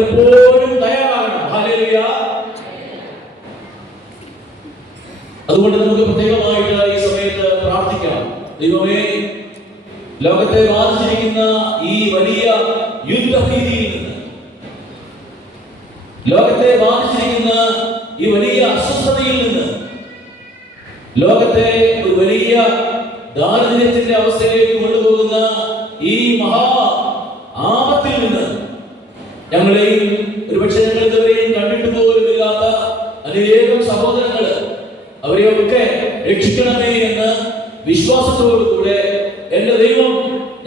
എപ്പോഴും തയ്യാറാകണം. ഹല്ലേലൂയ. അതുകൊണ്ട് നമുക്ക് പ്രത്യേകമായിട്ട് ഈ സമയത്ത് പ്രാർത്ഥിക്കാം. ദൈവമേ, ലോകത്തെ ബാധിച്ചിരിക്കുന്ന ഈ വലിയ യുദ്ധഭീതിയിൽ നിന്ന്, ലോകത്തെ ബാധിച്ചിരിക്കുന്ന ഈ വലിയ അസ്വസ്ഥതയിൽ നിന്ന്, ലോകത്തെ ഒരു വലിയ ദാരിദ്ര്യത്തിന്റെ അവസ്ഥയിലേക്ക് കൊണ്ടുപോകുന്ന ഈ മഹാ ആപത്തിൽ നിന്ന് ഞങ്ങളെയും ഒരുപക്ഷെ ഞങ്ങൾ ഇതുവരെയും കണ്ടിട്ട് പോലുമില്ലാത്ത അനേകം സഹോദരങ്ങള്, അവരെയൊക്കെ രക്ഷിക്കണമേ എന്ന് വിശ്വാസത്തോടുകൂടെ എന്റെ ദൈവം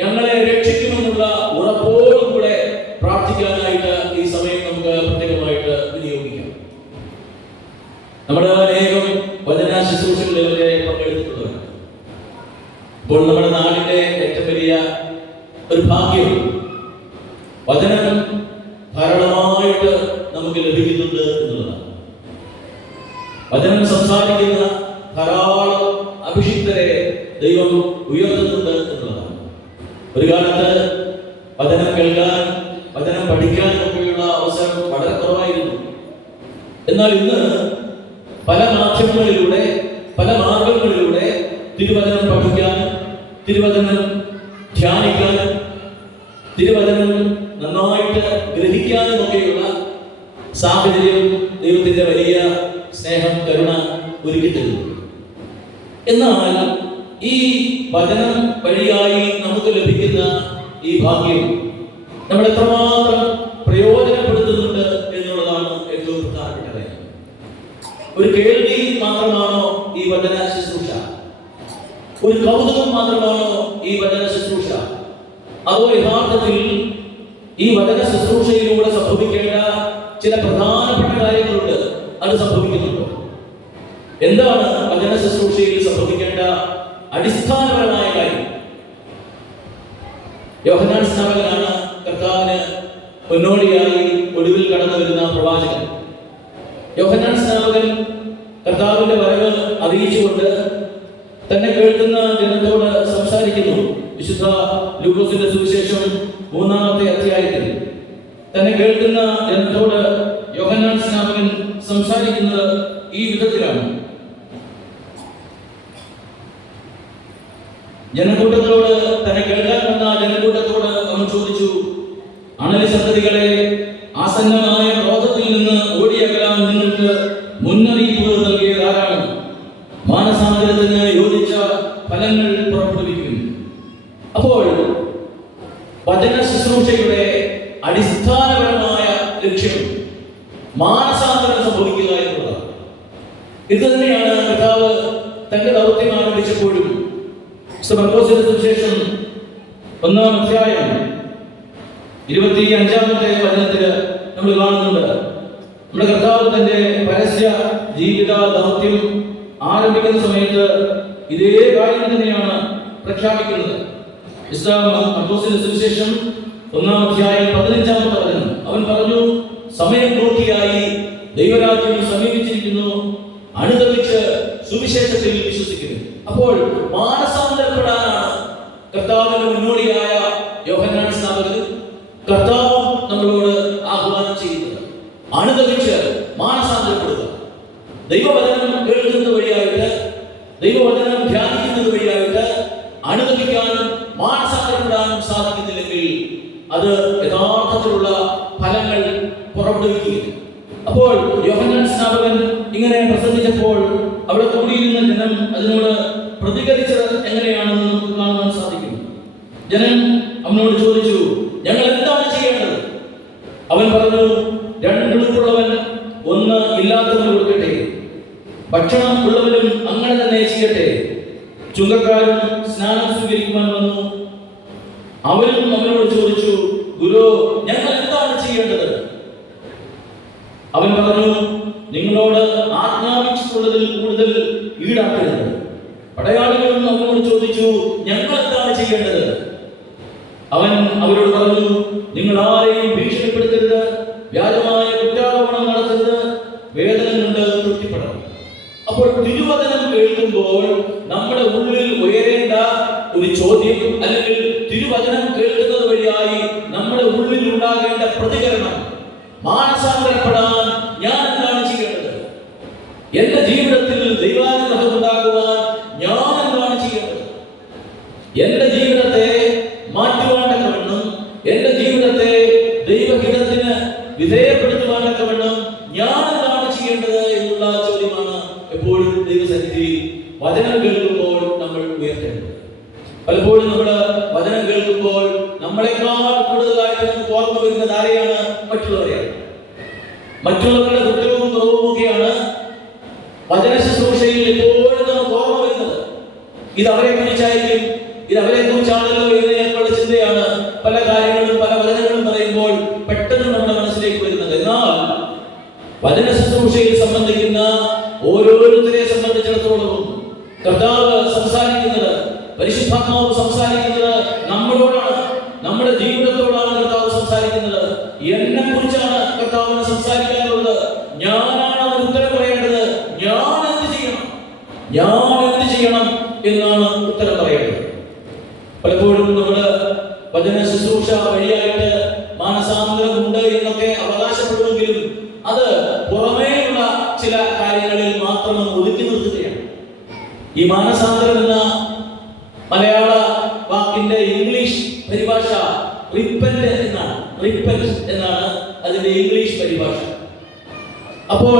ഞങ്ങളെ രക്ഷിക്കുമെന്നുള്ള ഉറപ്പോടുകൂടെ പ്രാർത്ഥിക്കാനായിട്ട് ഈ സമയം നമുക്ക് പ്രത്യേകമായിട്ട് വിനിയോഗിക്കാം. നമ്മുടെ അനേകം വചന ശുശ്രൂഷകളിലൊക്കെ പങ്കെടുത്തിട്ടുള്ളവർ. ഇപ്പോൾ നമ്മുടെ നാടിന്റെ ഏറ്റവും വലിയ ഒരു ഭാഗ്യം വചനം ധാരാളമായിട്ട് നമുക്ക് ലഭിക്കുന്നുണ്ട് എന്നുള്ളതാണ്. വചനം സംസാരിക്കുന്ന ധാരാളം അഭിഷിക്തരെ ദൈവം ഉയർത്തുന്നുണ്ട് എന്നുള്ളതാണ്. ഒരു കാലത്ത് വചനം കേൾക്കാൻ, വചനം പഠിക്കാൻ ഒക്കെയുള്ള അവസരം വളരെ കുറവായിരുന്നു. എന്നാൽ ഇന്ന് പല മാധ്യമങ്ങളിലൂടെ, പല മാർഗങ്ങളിലൂടെ തിരുവചനം പഠിക്കാനും, തിരുവചനം ധ്യാനിക്കാനും, തിരുവചനം നന്നായിട്ട് ഗ്രഹിക്കാനും ഒക്കെയുള്ള സാഹചര്യം ദൈവത്തിന്റെ വലിയ സ്നേഹം, കരുണ ഒരുക്കിത്തരുന്നു. എന്നാൽ ഈ വചനം വഴിയായി നമുക്ക് ലഭിക്കുന്ന ഈ ഭാഗ്യം നമ്മൾ എത്രമാത്രം പ്രയോജനപ്പെടുത്തുന്നുണ്ട് എന്നുള്ളതാണ് ഏറ്റവും പ്രധാനപ്പെട്ട കാര്യം. ഒരു കേൾവി മാത്രമാണോ ഈ വചന ശുശ്രൂഷ? ഒരു കൗതുകം മാത്രമാണോ ഈ വചന ശുശ്രൂഷ? അതോ യഥാർത്ഥത്തിൽ ഈ വചന ശുശ്രൂഷയിലൂടെ സംഭവിക്കേണ്ട ചില പ്രധാനപ്പെട്ട കാര്യങ്ങളുണ്ട്, അത് സംഭവിക്കുന്നുണ്ടോ? എന്താണ് വചന ശുശ്രൂഷയിൽ സംഭവിക്കേണ്ട അടിസ്ഥാനപരമായ കാര്യം? യോഹന്നാൻ സ്നാപകനാണ് കർത്താവിന് മുന്നോടിയായി ഒടുവിൽ കടന്നു വരുന്ന പ്രവാചകൻ. യോഹന്നാൻ സ്നാപകൻ കർത്താവിന്റെ വരവ് അറിയിച്ചുകൊണ്ട് തന്നെ കേൾക്കുന്ന ജനത്തോട് സംസാരിക്കുന്നു. വിശുദ്ധ ലൂക്കോസിന്റെ സുവിശേഷം 3-ാമത്തെ അധ്യായത്തിൽ തന്നെ കേൾക്കുന്ന ജനത്തോട് യോഹന്നാൻ സ്നാപകൻ സംസാരിക്കുന്നത് ഈ വിധത്തിലാണ്. ജനക്കൂട്ടത്തോട്, തന്നെ കേൾക്കാൻ വന്ന ജനക്കൂട്ടത്തോട് അവൻ ചോദിച്ചു, അണലി സന്തതികളെ, ആസന്നമായ ക്രോധത്തിൽ നിന്ന് ഓടിയകലാൻ നിങ്ങൾക്ക് മുന്നറിയിപ്പ് നൽകിയത് ആരാണ്? മാനസാന്തരത്തിന് യോജിച്ച ഫലങ്ങൾ പുറപ്പെടുവിക്കും. അപ്പോൾ വചന ശുശ്രൂഷയുടെ അടിസ്ഥാനപരമായ ലക്ഷ്യം മാനസാന്തരം സംഭവിക്കുക എന്നുള്ളതാണ്. ഇത് തന്നെയാണ് കർത്താവ് തന്റെ ദൗത്യം ആരംഭിച്ചപ്പോഴും മർക്കോസിന്റെ സുവിശേഷം 1-ാം അധ്യായം 25-ാമത്തെ വചനത്തിൽ നമ്മൾ കാണുന്നുണ്ട്. നമ്മുടെ കർത്താവ് തന്റെ പരസ്യ ജീവിത ദൗത്യം ആരംഭിക്കുന്ന സമയത്ത് ഇതേ കാര്യം തന്നെയാണ് പ്രഖ്യാപിക്കുന്നത്. മർക്കോസിന്റെ സുവിശേഷം 1-ാം അധ്യായം 15-ാമത്തെ വചനം. അവൻ പറഞ്ഞു, സമയം പൂർത്തിയായി, ദൈവരാജ്യം സമീപിച്ചിരിക്കുന്നു, അനുദപിച്ച് സുവിശേഷത്തിൽ വിശ്വസിക്കുന്നു. അപ്പോൾ മാനസാന്തരപ്പെടാനാണ് കർത്താവിന് മുന്നോടിയായ യോഹന്നാൻ സ്നാപകൻ കർത്താവ് നമ്മളോട് ആഹ്വാനം ചെയ്യുന്നത്. അനുദപിച്ച് മാനസാന്തരപ്പെടുക. ദൈവവചനം കേൾക്കുന്നത് വഴിയായിട്ട്, ദൈവവചനം ധ്യാനിക്കുന്നത് വഴിയായിട്ട് അനുദപിക്കാനും മാനസാന്തരപ്പെടാനും സാധിക്കുന്നില്ലെങ്കിൽ അത് യഥാർത്ഥത്തിലുള്ള ഫലങ്ങൾ പുറപ്പെടുവിക്കുകയില്ല. അപ്പോൾ യോഹന്നാൻ സ്നാപകൻ ഇങ്ങനെ പ്രസംഗിച്ചപ്പോൾ അവിടെ കൂടിയിരുന്ന ജനം അതിനോട് പ്രതികരിച്ചത് എങ്ങനെയാണെന്ന് നമുക്ക് കാണുവാൻ സാധിക്കും. ജനം അവനോട് ചോദിച്ചു, ഞങ്ങൾ എന്താണ് ചെയ്യേണ്ടത്? അവൻ പറഞ്ഞു, 2 ഉടുപ്പുള്ളവൻ 1 ഇല്ലാത്തവന് കൊടുക്കട്ടെ, ഭക്ഷണം ഉള്ളവരും അങ്ങനെ തന്നെ ചെയ്യട്ടെ. ചുങ്കക്കാരും സ്നാനം സ്വീകരിക്കുവാൻ വന്നു. അവരും അവനോട് ചോദിച്ചു, ഗുരു, ഞങ്ങൾ എന്താണ് ചെയ്യേണ്ടത്? അവൻ പറഞ്ഞു, നിങ്ങളോട് ആജ്ഞാപിച്ചിട്ടുള്ളതിൽ കൂടുതൽ ഈടാക്കരുത്. പടയാളികളും അവനോട് ചോദിച്ചു, ഞങ്ങൾ എന്താണ് ചെയ്യേണ്ടത്? അവൻ അവരോട് പറഞ്ഞു, നിങ്ങൾ ആരെയും ഭീഷണിപ്പെടുത്തരുത്, വ്യാജമായ കുറ്റാരോപണം നടത്തരുത്, വേദന കൊണ്ട് തൃപ്തിപ്പെടണം. അപ്പോൾ തിരുവചനം കേൾക്കുമ്പോൾ നമ്മുടെ ഉള്ളിൽ ഉയരേണ്ട ഒരു ചോദ്യം, അല്ലെങ്കിൽ തിരുവചനം കേൾക്കുന്നത് വഴിയായി നമ്മുടെ ഉള്ളിൽ ഉണ്ടാകേണ്ട പ്രതികരണം മാനസാന്തരപ്പെടാൻ ഞാൻ എന്താണ് ചെയ്യേണ്ടത്? എന്റെ ജീവിതത്തിൽ ദൈവാനുഗ്രഹം ഉണ്ടാകുവാൻ ഞാൻ എന്താണ് ചെയ്യേണ്ടത്? എന്റെ ജീവിതത്തെ മാറ്റുവാൻ തക്കവണ്ണം, എന്റെ ജീവിതത്തെ ദൈവഹിതത്തിന് വിധേയപ്പെടുത്തുവാൻ തക്കവണ്ണം ഞാൻ എന്താണ് ചെയ്യേണ്ടത് എന്നുള്ള ചോദ്യമാണ് എപ്പോഴും ദൈവസന്നിധിയിൽ വചനം കേൾക്കുമ്പോൾ നമ്മൾ ഉയർത്തേണ്ടത്. പലപ്പോഴും നമ്മള് വചനം കേൾക്കുമ്പോൾ നമ്മളെക്കാൾ കൂടുതലായിട്ട് നമുക്ക് ഓർമ്മ വരുന്നത് ആരെയാണ്? മറ്റുള്ളവരെയാണ്. മറ്റുള്ളവരുടെ കുറ്റവും കുറവും ഒക്കെയാണ് വചന ശുശ്രൂഷയിൽ എപ്പോഴും നമുക്ക് ഓർമ്മ വരുന്നത്. ഇത് അവരെ കുറിച്ചായിരിക്കും, ഇത് അവരെ കുറിച്ചാണല്ലോ എന്നുള്ള ചിന്തയാണ് പല കാര്യങ്ങളും പല വചനങ്ങളും പറയുമ്പോൾ പെട്ടെന്ന് നമ്മുടെ മനസ്സിലേക്ക് വരുന്നത്. എന്നാൽ വചന ശുശ്രൂഷയിൽ സംബന്ധിക്കുന്ന ഓരോരുത്തരെ സംബന്ധിച്ചിടത്തോളം കർത്താവ് സംസാരിക്കുന്നത്, പരിശുദ്ധാത്മാവ് സംസാരിക്കുന്നത് നമ്മളോടാണ്, നമ്മുടെ ജീവിതത്തോടാണ് കർത്താവ് സംസാരിക്കുന്നത്. എന്നെ കുറിച്ചാണ് കർത്താവിന് സംസാരിക്കാനുള്ളത്. ഞാനാണ് അവന് ഉത്തരം പറയേണ്ടത്. ഞാൻ എന്ത് ചെയ്യണം എന്നാണ് ഉത്തരം പറയേണ്ടത്. പലപ്പോഴും നമ്മള് വചന ശുശ്രൂഷ വഴിയായിട്ട് മാനസാന്തരം ഉണ്ട് എന്നൊക്കെ അവകാശപ്പെടുമെങ്കിലും അത് പുറമേയുള്ള ചില കാര്യങ്ങളിൽ മാത്രം ഒതുക്കി നിർത്തുകയാണ്. ഈ മാനസാന്തരം എന്ന മലയാള വാക്കിന്റെ ഇംഗ്ലീഷ് പരിഭാഷ റിപ്പന്റ് എന്നാണ്. റിപ്പന്റ് എന്നാണ് അതിന്റെ ഇംഗ്ലീഷ് പരിഭാഷ. അപ്പോൾ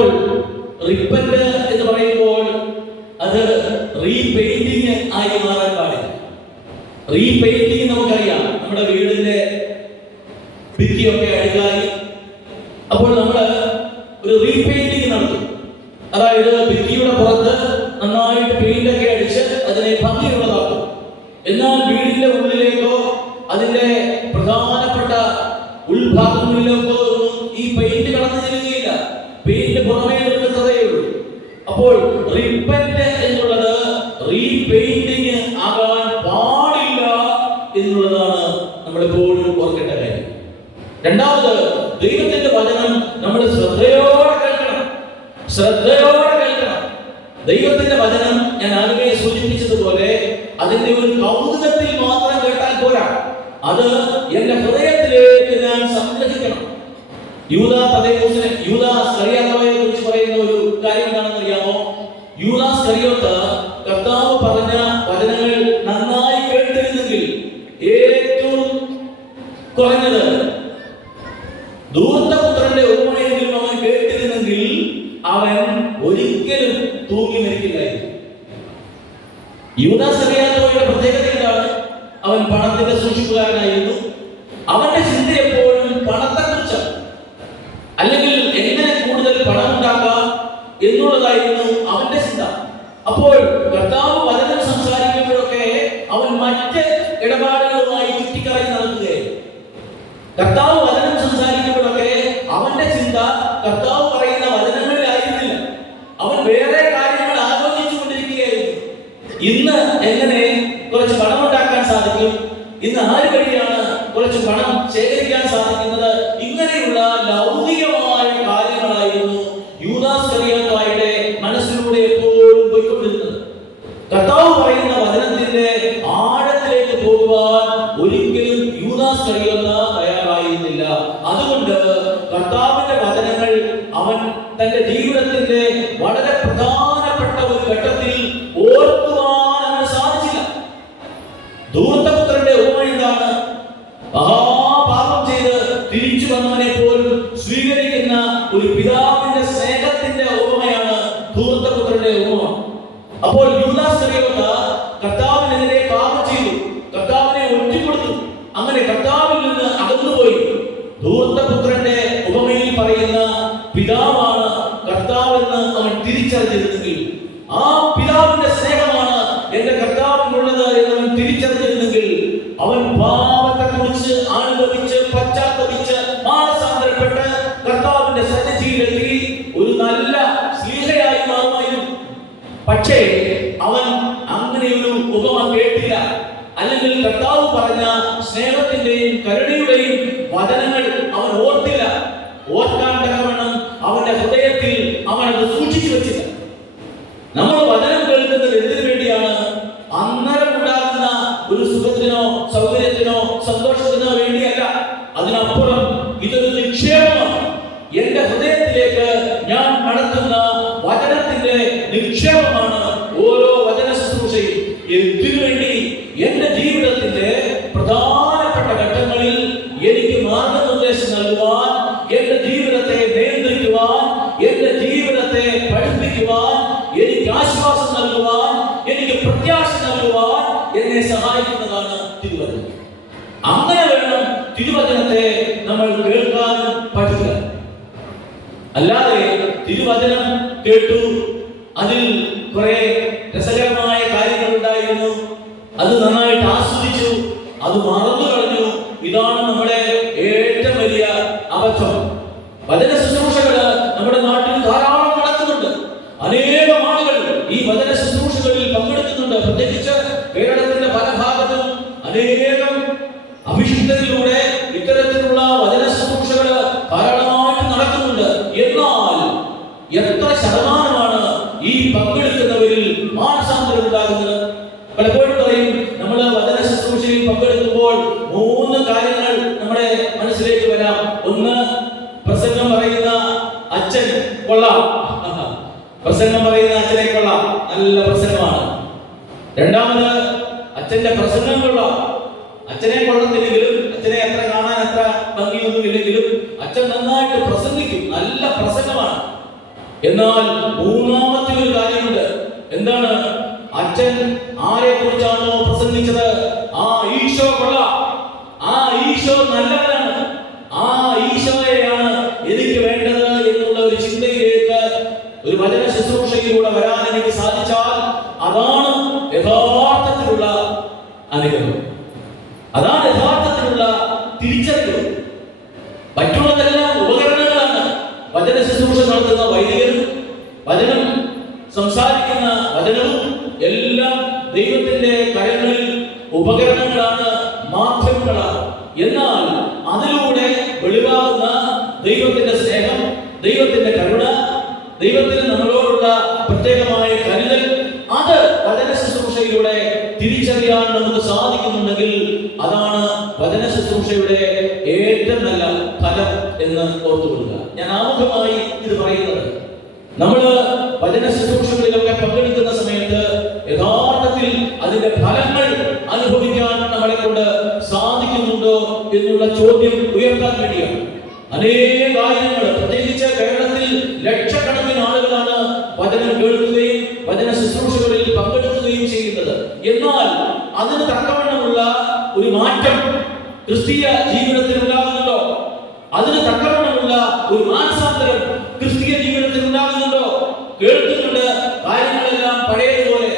റിപ്പന്റ് എന്ന് പറയുമ്പോൾ അത് റീപെയിന്റിങ് ആയി മാറാൻ പാടില്ല. റീപെയിന്റിങ് നമുക്കറിയാം, നമ്മുടെ വീടിന്റെ ഭിത്തിയൊക്കെ അഴുകായി, അപ്പോൾ നമ്മള് ഒരു റീപെയിന്റിങ് നടത്തും. അതായത് ഭിത്തിയുടെ പുറത്ത് നന്നായിട്ട് പെയിന്റ് ഒക്കെ അടിച്ച് അതിനെ ഭംഗിയുള്ളതാക്കും. എന്നാൽ വീടിന്റെ ഉള്ളിലേക്കോ അതിന്റെ പ്രധാനപ്പെട്ട ഉൾഭാഗങ്ങളിലേക്കോ ഒന്നും ഈ പെയിന്റ് കടന്നു ചെല്ലുകയില്ല. പെയിന്റ് പുറമേ നിൽക്കുന്നതേ ഉള്ളൂ. അപ്പോൾ റിപ്പന്റ് എന്നുള്ളത് റീപെയിന്റിങ് ആകാൻ പാടില്ല എന്നുള്ളതാണ് നമ്മളെപ്പോഴും ഓർക്കേണ്ട കാര്യം. രണ്ടാമത്, ദൈവത്തിന്റെ വചനം നമ്മൾ ശ്രദ്ധയോടെ കേൾക്കണം. ദൈവത്തിന്റെ വചനം ഞാൻ ആദ്യമേ സൂചിപ്പിച്ചതുപോലെ അതിന്റെ ഒരു കൗതുകത്തിൽ മാത്രം കേട്ടാൽ പോരാ, അത് എന്റെ ഹൃദയത്തിലേക്ക് ഞാൻ സംഗ്രഹിക്കണം. യൂദാസ്കറിയോത്തിനെ കുറിച്ച് പറയുന്ന ഒരു കാര്യം എന്താണെന്ന് അറിയാമോ? യൂദാസ്കറിയോത്ത് കർത്താവ് പറഞ്ഞ വചനങ്ങൾ നന്നായി കേട്ടിരുന്നെങ്കിൽ, ഏറ്റവും കുറഞ്ഞത് ധൂർത്തപുത്രന്റെ ഉപമയെങ്കിലും അവൻ കേട്ടിരുന്നെങ്കിൽ അവൻ ഒരിക്കലും തൂങ്ങി മരിക്കില്ലായിരുന്നു. യൂദാസ്കറിയോത്തിന്റെ പ്രത്യേകത എന്താണ്? അവൻ പണത്തിന്റെ സൂക്ഷിപ്പുകാരനായിരുന്നു. അവന്റെ ചിന്ത എപ്പോഴും പണത്തെക്കുറിച്ചാണ്, അല്ലെങ്കിൽ എങ്ങനെ കൂടുതൽ പണം ഉണ്ടാക്കാം എന്നുള്ളതായിരുന്നു അവന്റെ ചിന്ത. അപ്പോൾ കർത്താവ് വചനം സംസാരിക്കുമ്പോഴൊക്കെ അവൻ മറ്റ് ഇടപാടുകളുമായി ചുറ്റിക്കറങ്ങി നടക്കുകയായിരുന്നു. കർത്താവ് വചനം സംസാരിക്കുമ്പോഴൊക്കെ അവന്റെ ചിന്ത കർത്താവ് പറയുന്ന വചനങ്ങളിലായിരുന്നില്ല. അവൻ വേറെ കാര്യങ്ങൾ ആലോചിച്ചു കൊണ്ടിരിക്കുകയായിരുന്നു. ഇന്ന് എങ്ങനെ കുറച്ച് പണം ഉണ്ടാക്കാൻ സാധിക്കും, ഇന്ന് ആര് വഴിയാണ് കുറച്ച് പണം ശേഖരിക്കാൻ സാധിക്കുന്നത്, ഇങ്ങനെയുള്ള ലൗകികമായ കാര്യങ്ങളായിരുന്നു യൂദാസ്കറിയോത്തായുടെ മനസ്സിലൂടെ എപ്പോഴും പോയിക്കൊണ്ടിരുന്നത്. കർത്താവ് പറയുന്ന വചനത്തിന്റെ ആഴത്തിലേക്ക് പോകുവാൻ ഒരിക്കലും യൂദാസ്കറിയോത്ത തയ്യാറായിരുന്നില്ല. അതുകൊണ്ട് കർത്താവിന്റെ വചനങ്ങൾ അവൻ തന്റെ ജീവിതത്തിന്റെ വളരെ പ്രധാനപ്പെട്ട ഒരു ഘട്ടത്തിൽ ഓർക്കുവാൻ അവന് സാധിച്ചില്ല. ധൂർത്തപുത്രന്റെ ഉപമ എന്താണ്? മഹാപാപം ചെയ്ത് തിരിച്ചു വന്നവനെ പോലും സ്വീകരിക്കുന്ന ഒരു പിതാവിന്റെ സ്നേഹത്തിന്റെ ഉപമയാണ് ധൂർത്തപുത്രന്റെ ഉപമ. അപ്പോൾ യൂദാസ്കറിയോത്ത കർത്താവിനെതിരെ പാപം ചെയ്തു, കർത്താവിനെ ഒറ്റിക്കൊടുത്തു, അങ്ങനെ കർത്താവിൽ നിന്ന് അകന്നുപോയി. ധൂർത്തപുത്രന്റെ ഉപമയിൽ പറയുന്ന പിതാവാണ് കർത്താവെന്ന് അവൻ തിരിച്ചറിഞ്ഞിരുന്നെങ്കിൽ, ആ പിതാവിന്റെ സ്നേഹമാണ് എന്റെ കർത്താവിനുള്ളത് എന്നവൻ തിരിച്ചറിഞ്ഞിരുന്നെങ്കിൽ, അവൻ പാപത്തെ കുറിച്ച് അനുഭവിച്ച് പശ്ചാത്തപിച്ച് മാനസാന്തരപ്പെട്ട് കർത്താവിന്റെ സന്നിധിയിലെത്തി ഒരു നല്ല സ്ലീഹയായി മാറുമായിരുന്നു. പക്ഷേ അവൻ അങ്ങനെയൊരു ഉപമ കേട്ടില്ല, അല്ലെങ്കിൽ കർത്താവ് പറഞ്ഞ സ്നേഹത്തിന്റെയും കരുണയുടെയും വചനങ്ങൾ അവൻ ഓർത്തില്ല. ഓർക്കാൻ തക്കവണ്ണം അവന്റെ ഹൃദയത്തിൽ അവൻ അത് സൂക്ഷിച്ചു വെച്ചില്ല. നമ്മൾ വചനം കേൾക്കുന്നത് എന്തിനു വേണ്ടിയാണ്? അന്നേരം ഉണ്ടാകുന്ന ഒരു സുഖത്തിനോ സൗകര്യത്തിനോ സന്തോഷത്തിനോ വേണ്ടിയല്ല. അതിനപ്പുറം ഇതൊരു നിക്ഷേപമാണ്. നിക്ഷേപമാണ് ഓരോ വചന ശുശ്രൂഷയും. എന്തിനു വേണ്ടി? എന്റെ ജീവിതത്തിന്റെ പ്രധാനപ്പെട്ട ഘട്ടങ്ങളിൽ എനിക്ക് മാർഗനിർദ്ദേശം നൽകുവാൻ, എന്റെ ജീവിതത്തെ നിയന്ത്രിക്കുവാൻ, എന്റെ ജീവിതത്തെ പഠിപ്പിക്കുവാൻ, എനിക്ക് ആശ്വാസം നൽകുവാൻ, എനിക്ക് പ്രത്യാശ നൽകുവാൻ എന്നെ സഹായിക്കുന്നതാണ് തിരുവചനം. അങ്ങനെ വേണം തിരുവചനത്തെ നമ്മൾ കേൾക്കാൻ പഠിക്കാൻ. അല്ലാതെ തിരുവചനം കേട്ടു, അതിൽ കുറെ രസകരമായ കാര്യങ്ങൾ ഉണ്ടായിരുന്നു, അത് നന്നായിട്ട് ആസ്വദിച്ചു, അത് മറന്നു കളഞ്ഞു. ഇതാണ് നമ്മുടെ ഏറ്റവും വലിയ അബദ്ധം. വചന ശുശ്രൂഷകള് നമ്മുടെ നാട്ടിൽ ധാരാളം നടക്കുന്നുണ്ട്. അനേകം ആളുകൾ ഈ വചന ശുശ്രൂഷകളിൽ പങ്കെടുക്കുന്നുണ്ട്. പ്രത്യേകിച്ച് കേരളത്തിന്റെ പല ഭാഗത്തും അനേകം അഭിഷിക്തരിലൂടെ ഇത്തരത്തിലുള്ള വചന ശുശ്രൂഷകള് ധാരാളമായിട്ട് നടക്കുന്നുണ്ട്. എന്നാൽ എത്ര ശതമാനമാണ് ഈ പങ്കെടുക്കുന്നവരിൽ മാനസാന്തരം ഉണ്ടാകുന്നത്? പലപ്പോഴും പറയും, നമ്മൾ വചന ശുശ്രൂഷയിൽ പങ്കെടുക്കുമ്പോൾ 3 കാര്യങ്ങൾ നമ്മുടെ മനസ്സിലേക്ക് വരാം. ഒന്ന്, പ്രസംഗം പറയുന്ന അച്ഛൻ കൊള്ളാം, പ്രസംഗം പറയുന്ന അച്ഛനെ കൊള്ളാം, നല്ല പ്രസംഗമാണ്. രണ്ടാമത്, അച്ഛന്റെ പ്രസംഗം കൊള്ളാം. അച്ഛനെ കൊള്ളത്തില്ലെങ്കിലും, അച്ഛനെ അത്ര കാണാൻ അത്ര ഭംഗിയൊന്നും ഇല്ലെങ്കിലും അച്ഛൻ നന്നായിട്ട് പ്രസംഗിക്കും, നല്ല പ്രസംഗമാണ്. എന്നാൽ മൂന്നാമത്തെ ഒരു കാര്യമുണ്ട്. എന്താണ്? അച്ഛൻ ആരെ കുറിച്ചാണോ പ്രസംഗിച്ചത് ആ ഈശോ കൊള്ളാം, ആ ഈശോ നല്ലവനാണ്, ആ ഈശോയെയാണ് എനിക്ക് വേണ്ടത് എന്നുള്ള ഒരു ചിന്തയിലേക്ക് ഒരു വചന ശുശ്രൂഷയിലൂടെ വരാൻ എനിക്ക് സാധിച്ചാൽ അതാണ് യഥാർത്ഥത്തിലുള്ള അനുഗ്രഹം, അതാണ് യഥാർത്ഥത്തിലുള്ള തിരിച്ചറിവ്. മറ്റുള്ളതെല്ലാം ഉപകരണങ്ങളാണ്. വചന ശുശ്രൂഷ നടത്തുന്ന വൈദികരും വചനം സംസാരിക്കുന്ന വചനവും എല്ലാം ദൈവത്തിന്റെ കരങ്ങളിൽ ഉപകരണങ്ങളാണ്, മാധ്യമങ്ങളാണ്. എന്നാൽ അതിലൂടെ വെളിവാകുന്ന ദൈവത്തിന്റെ സ്നേഹം, ദൈവത്തിന്റെ കരുണ, ദൈവത്തിന് നമ്മളോടുള്ള പ്രത്യേകമായ കരുതൽ, അത് വചന ശുശ്രൂഷയിലൂടെ തിരിച്ചറിയാൻ നമുക്ക് സാധിക്കുന്നുണ്ടെങ്കിൽ അതാണ് വചന ശുശ്രൂഷയുടെ ഏറ്റവും നല്ല ഫലം എന്ന് ഓർത്തുകൊള്ളുക. ഞാൻ ആമുഖമായി ഇത് പറയുന്നത്, നമ്മൾ വചന ശുശ്രൂഷകളിലൊക്കെ പങ്കെടുക്കുന്ന സമയത്ത് യഥാർത്ഥത്തിൽ അതിന്റെ ഫലങ്ങൾ അനുഭവിക്കാൻ നമ്മളെ കൊണ്ട് സാധിക്കുന്നുണ്ടോ എന്നുള്ള ചോദ്യം ഉയർത്താൻ വേണ്ടിയാണ്. അനേക കാര്യങ്ങൾ, പ്രത്യേകിച്ച് കേരളത്തിൽ ലക്ഷക്കണക്കിന് ആളുകളാണ് വചനം കേൾക്കുകയും വചന ശുശ്രൂഷകളിൽ പങ്കെടുക്കുകയും ചെയ്യുന്നത്. എന്നാൽ അതിന് തക്കവണ്ണമുള്ള ഒരു മാറ്റം ക്രിസ്തീയ ജീവിതത്തിൽ ഉണ്ടാകുന്നുണ്ടോ? അതിന് തക്കവണ്ണമുള്ള ഒരു മാനസാന്തരം ക്രിസ്തീയ ജീവിതത്തിൽ ഉണ്ടാകുന്നുണ്ടോ? കേൾക്കുന്നുണ്ട്, കാര്യങ്ങളെല്ലാം പഴയതുപോലെ.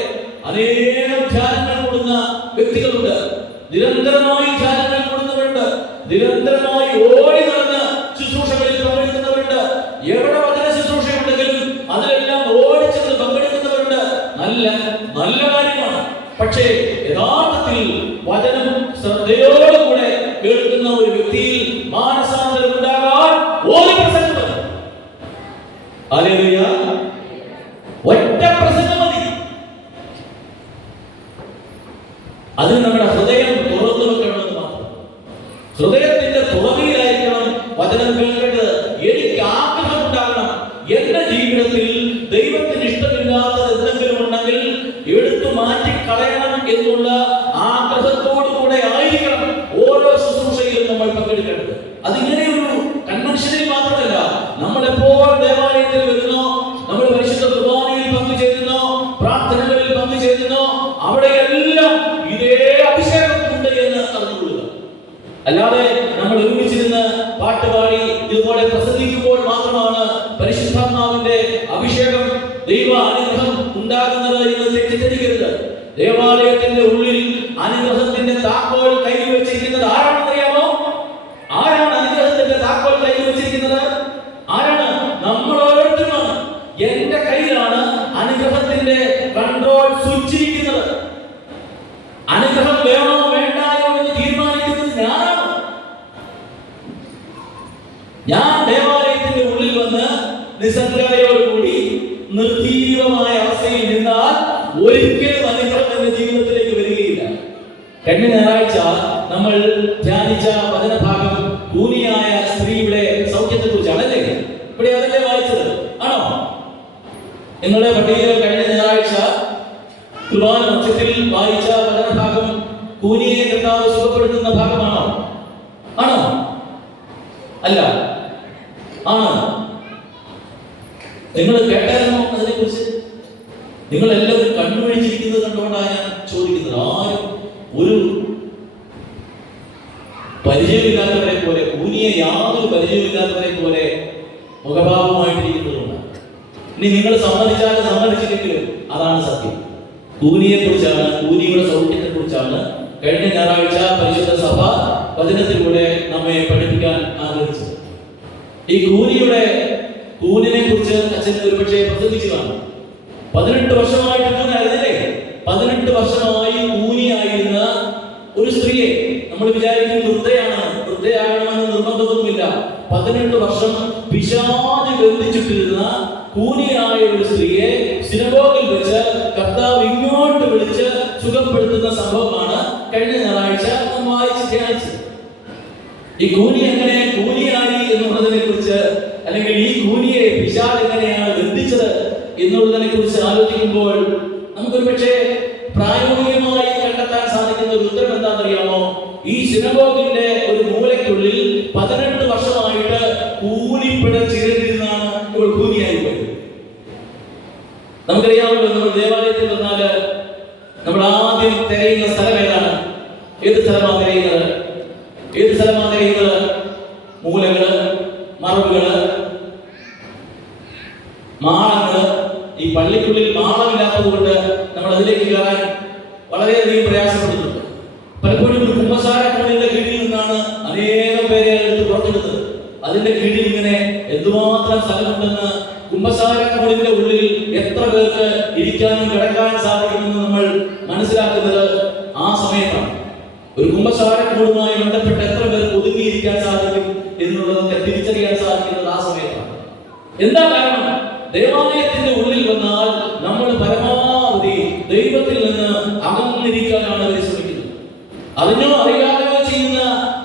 അനേകം ധ്യാനങ്ങൾ കൂടുന്ന വ്യക്തികളുണ്ട്, നിരന്തരമായി ധ്യാനങ്ങൾ കൂടുന്നവരുണ്ട്, നിരന്തരമായി ഓടി നടന്ന് ശുശ്രൂഷകളിൽ പങ്കെടുക്കുന്നവരുണ്ട്. എവിടെ വചന ശുശ്രൂഷ ഉണ്ടെങ്കിലും അതിലെല്ലാം ഓടിച്ചെന്ന് പങ്കെടുക്കുന്നവരുണ്ട്. നല്ല നല്ല കാര്യമാണ്. പക്ഷേ യഥാർത്ഥത്തിൽ വചനം ശ്രദ്ധയോടുകൂടെ കേൾക്കുന്ന ഒരു വ്യക്തിയിൽ മാനസാന്തരം ഉണ്ടാകാൻ ഒരു പ്രസംഗം മതി. ഹല്ലേലൂയ! ഒറ്റ പ്രസംഗം മതി. അതിന് നമ്മുടെ ഹൃദയം തുറന്നു വെക്കണമെന്ന് മാത്രം. ഹൃദയത്തിന്റെ തുറവിയിലായിരിക്കണം വചനം കേൾക്കേണ്ടത്. എനിക്ക് ആഗ്രഹം ഉണ്ടാകണം, എന്റെ ജീവിതത്തിൽ ദൈവത്തിന് ഇഷ്ടമില്ലാത്തത് എന്തെങ്കിലും ഉണ്ടെങ്കിൽ എടുത്തു മാറ്റി കളയണം എന്നുള്ള ആഗ്രഹത്തോടു കൂടെ ആയിരിക്കണം ഓരോ ശുശ്രൂഷയിലും നമ്മൾ പങ്കെടുക്കേണ്ടത്. അതിങ്ങനെയൊരു കൺവെൻഷനിൽ മാത്രമല്ല, നമ്മൾ എപ്പോൾ ദേവാലയത്തിൽ വരുന്നോ, നമ്മൾ പരിശുദ്ധ കുർബാനയിൽ പങ്കുചേരുന്നോ, പ്രാർത്ഥനകളിൽ പങ്കുചേരുന്നോ, അവിടെയെല്ലാം ഇതേ അഭിഷേകം ഉണ്ട് എന്ന് അറിഞ്ഞുകൊള്ളുക. അല്ലാതെ നമ്മൾ ഒരുമിച്ചിരുന്ന് പാട്ടുപാടി ഇതുപോലെ പ്രസംഗിക്കുമ്പോൾ മാത്രമാണ് പരിശുദ്ധാത്മാവിന്റെ അഭിഷേകം, ദൈവ അനുഗ്രഹം ഉണ്ടാകുന്നത് എന്ന് തെറ്റിദ്ധരിക്കരുത്. ദേവാലയത്തിന്റെ ഉള്ളിൽ അനുഗ്രഹത്തിന്റെ താക്കോൽ കയ്യിൽ വെച്ചിരിക്കുന്നത് ആരാണെന്നറിയാമോ? ആരാണ് അനുഗ്രഹത്തിന്റെ താക്കോൽ കയ്യിൽ വെച്ചിരിക്കുന്നത്? ആരാണ്? നമ്മൾ ഓരോരുത്തരുമാണ്. എന്റെ കയ്യിലാണ് അനുഗ്രഹത്തിന്റെ കൺട്രോൾ സ്വിച്ച് ഇരിക്കുന്നത്. അനുഗ്രഹം വേണോ വേണ്ടായോ എന്ന് തീരുമാനിക്കുന്നത് ഞാനാണ്. ഞാൻ ദേവാലയത്തിന്റെ ഉള്ളിൽ വന്ന് നിസ്സംഗതയോടുകൂടി നിർജീവമായ അവസ്ഥയിൽ നിന്നാൽ ഒരിക്കലും അനുഗ്രഹം എന്റെ ജീവിതത്തിലേക്ക് വരികയില്ല. കഴിഞ്ഞ ഞായറാഴ്ച നമ്മൾ ധ്യാനിച്ച വചനഭാഗം ഭൂമിയായ സ്ത്രീയുടെ സൗഖ്യത്തെ കുറിച്ചാണ്, അല്ലേ? ഇവിടെ അതല്ലേ വായിച്ചത്? ആണോ? നിങ്ങളുടെ പട്ടികയിൽ കഴിഞ്ഞ കുർബാന മധ്യത്തിൽ വായിച്ച വചനഭാഗം കൂനിയെ കർത്താവ് സുഖപ്പെടുത്തുന്ന ഭാഗമാണോ? ആണോ? അല്ല. ആണ്. നിങ്ങൾ കേട്ടായിരുന്നോ അതിനെ കുറിച്ച്? നിങ്ങൾ എല്ലാവരും കണ്ണുവഴിച്ചിരിക്കുന്നത് കണ്ടുകൊണ്ടാണ് ഞാൻ ചോദിക്കുന്നത്. ആരും ഒരു പരിചയമില്ലാത്തവരെ പോലെ, കൂനിയെ യാതൊരു പരിചയമില്ലാത്തവരെ പോലെ മുഖഭാവമായിട്ടിരിക്കുന്നതുകൊണ്ട്. ഇനി നിങ്ങൾ സമ്മതിച്ചാലും സമ്മതിച്ചില്ലെങ്കിലും അതാണ് സത്യം. കൂനിയെ കുറിച്ചാണ്, കൂനിയുടെ സൗഖ്യത്തെ കുറിച്ചാണ് കഴിഞ്ഞ ഞായറാഴ്ച പരിശുദ്ധ സഭ വചനത്തിലൂടെ നമ്മെ പഠിപ്പിക്കാൻ ആഗ്രഹിച്ചത്. ഈ കൂനിനെ കുറിച്ച് അച്ഛൻ ഒരുപക്ഷെ പ്രസംഗിച്ചു കാണും. 18 വർഷമായിട്ട് കൂനായിരുന്നില്ലേ? 18 വർഷമായി കൂനിയായിരുന്ന ഒരു സ്ത്രീയെ നമ്മൾ വിചാരിക്കും വൃദ്ധയാകണമെന്ന് നിർബന്ധമൊന്നുമില്ല. 18 വർഷം പിശാച് ബന്ധിച്ചിട്ടിരുന്ന കൂനിയായ ഒരു സ്ത്രീയെ സിനഗോഗിൽ വെച്ച് കർത്താവ് ഇങ്ങോട്ട് വിളിച്ച് സുഖപ്പെടുത്തുന്ന സംഭവമാണ് കഴിഞ്ഞ ഞായറാഴ്ച നാം വായിച്ച് ധ്യാനിച്ചത്. ഈ കൂനി എങ്ങനെ കൂനിയായി എന്നുള്ളതിനെ കുറിച്ച്, അല്ലെങ്കിൽ ഈ കൂനിയെ പിശാച് എങ്ങനെയാണ് ബന്ധിച്ചത് എന്നുള്ളതിനെ കുറിച്ച് ആലോചിക്കുമ്പോൾ നമുക്കൊരു പക്ഷേ പ്രായോഗികമായി കണ്ടെത്താൻ സാധിക്കുന്ന ഒരു ഉത്തരം എന്താണെന്നറിയാമോ? ഈ സിനഗോഗിന്റെ ഒരു മൂലയ്ക്കുള്ളിൽ 18 വർഷമായിട്ട് കൂനിപ്പിടച്ചിരുന്നാണ് ഇവൾ കൂനിയായി പോയത്. നമുക്കറിയാമല്ലോ, നമ്മൾ ദേവാലയത്തിൽ വന്നാല് നമ്മൾ ആദ്യം തിരയുന്ന സ്ഥലം ഏതാണ്? ഏത് സ്ഥലമാണ് തിരയുന്നത്? മൂലകള്, മറവുകള്, മാളങ്ങള്. ഈ പള്ളിക്കുള്ളിൽ മാളമില്ലാത്തത് കൊണ്ട് നമ്മൾ അതിലേക്ക് കയറാൻ വളരെയധികം പ്രയാസപ്പെടുന്നുണ്ട്. പലപ്പോഴും കുമ്പസാരക്കൂടിന്റെ കീഴിൽ നിന്നാണ് അനേകം പേരെ എടുത്ത് പുറത്തെടുത്തത്. അതിന്റെ കീഴിൽ ഇങ്ങനെ എന്തുമാത്രം സ്ഥലമുണ്ടെന്ന്, കുമ്പസാരക്കൂടിന്റെ ഉള്ളിൽ എത്ര പേർക്ക് ഇരിക്കാനും കിടക്കാനും സാധിക്കുമെന്ന് നമ്മൾ മനസ്സിലാക്കുന്നത് ആ സമയത്താണ്. ഒരു കുമ്പസാരക്കൂടുമായി ബന്ധപ്പെട്ട് എത്ര പേർക്ക് ഒതുങ്ങിയിരിക്കാൻ സാധിക്കും എന്നുള്ളതൊക്കെ തിരിച്ചറിയാൻ സാധിക്കുന്നത് ആ സമയത്താണ്. എന്താ കാരണം? ദേവാലയത്തിന്റെ ഉള്ളിൽ വന്നാൽ നമ്മൾ പരമാവധി ദൈവത്തിൽ നിന്ന് അകന്നിരിക്കാനാണ് ശ്രമിക്കുന്നത്. അതിനോ അറിയാതെയോ ചെയ്യുന്ന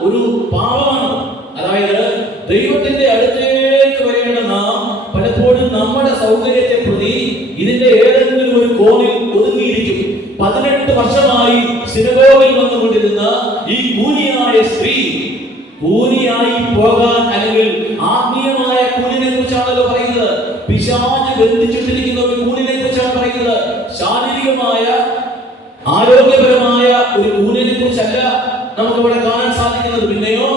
ഒരു പാപമാണ്. അതായത് ദൈവത്തിന്റെ അടുത്തേക്ക് വരേണ്ട നാം പലപ്പോഴും നമ്മുടെ സൗകര്യത്തെ പ്രതി ഇതിന്റെ ഏതെങ്കിലും ഒരു കോണിൽ ഒതുങ്ങിയിരിക്കും. 18 വർഷമായി സിനഗോഗിൽ വന്നുകൊണ്ടിരുന്ന ഈ കൂനിയായ സ്ത്രീ കൂനിയായി പോകാൻ, അല്ലെങ്കിൽ ആത്മീയമായ കൂനിനെ കുറിച്ചാണല്ലോ പറയുന്നത്. പിശാച് ബന്ധിച്ചിട്ടിരിക്കുന്ന ഒരു കൂനിനെ കുറിച്ചാണ് പറയുന്നത്. ശാരീരികമായ ആരോഗ്യപരമായ ഒരു കൂനിനെ കുറിച്ചല്ല നമുക്ക് ഇവിടെ കാണാൻ സാധിക്കുന്നത്. പിന്നെയോ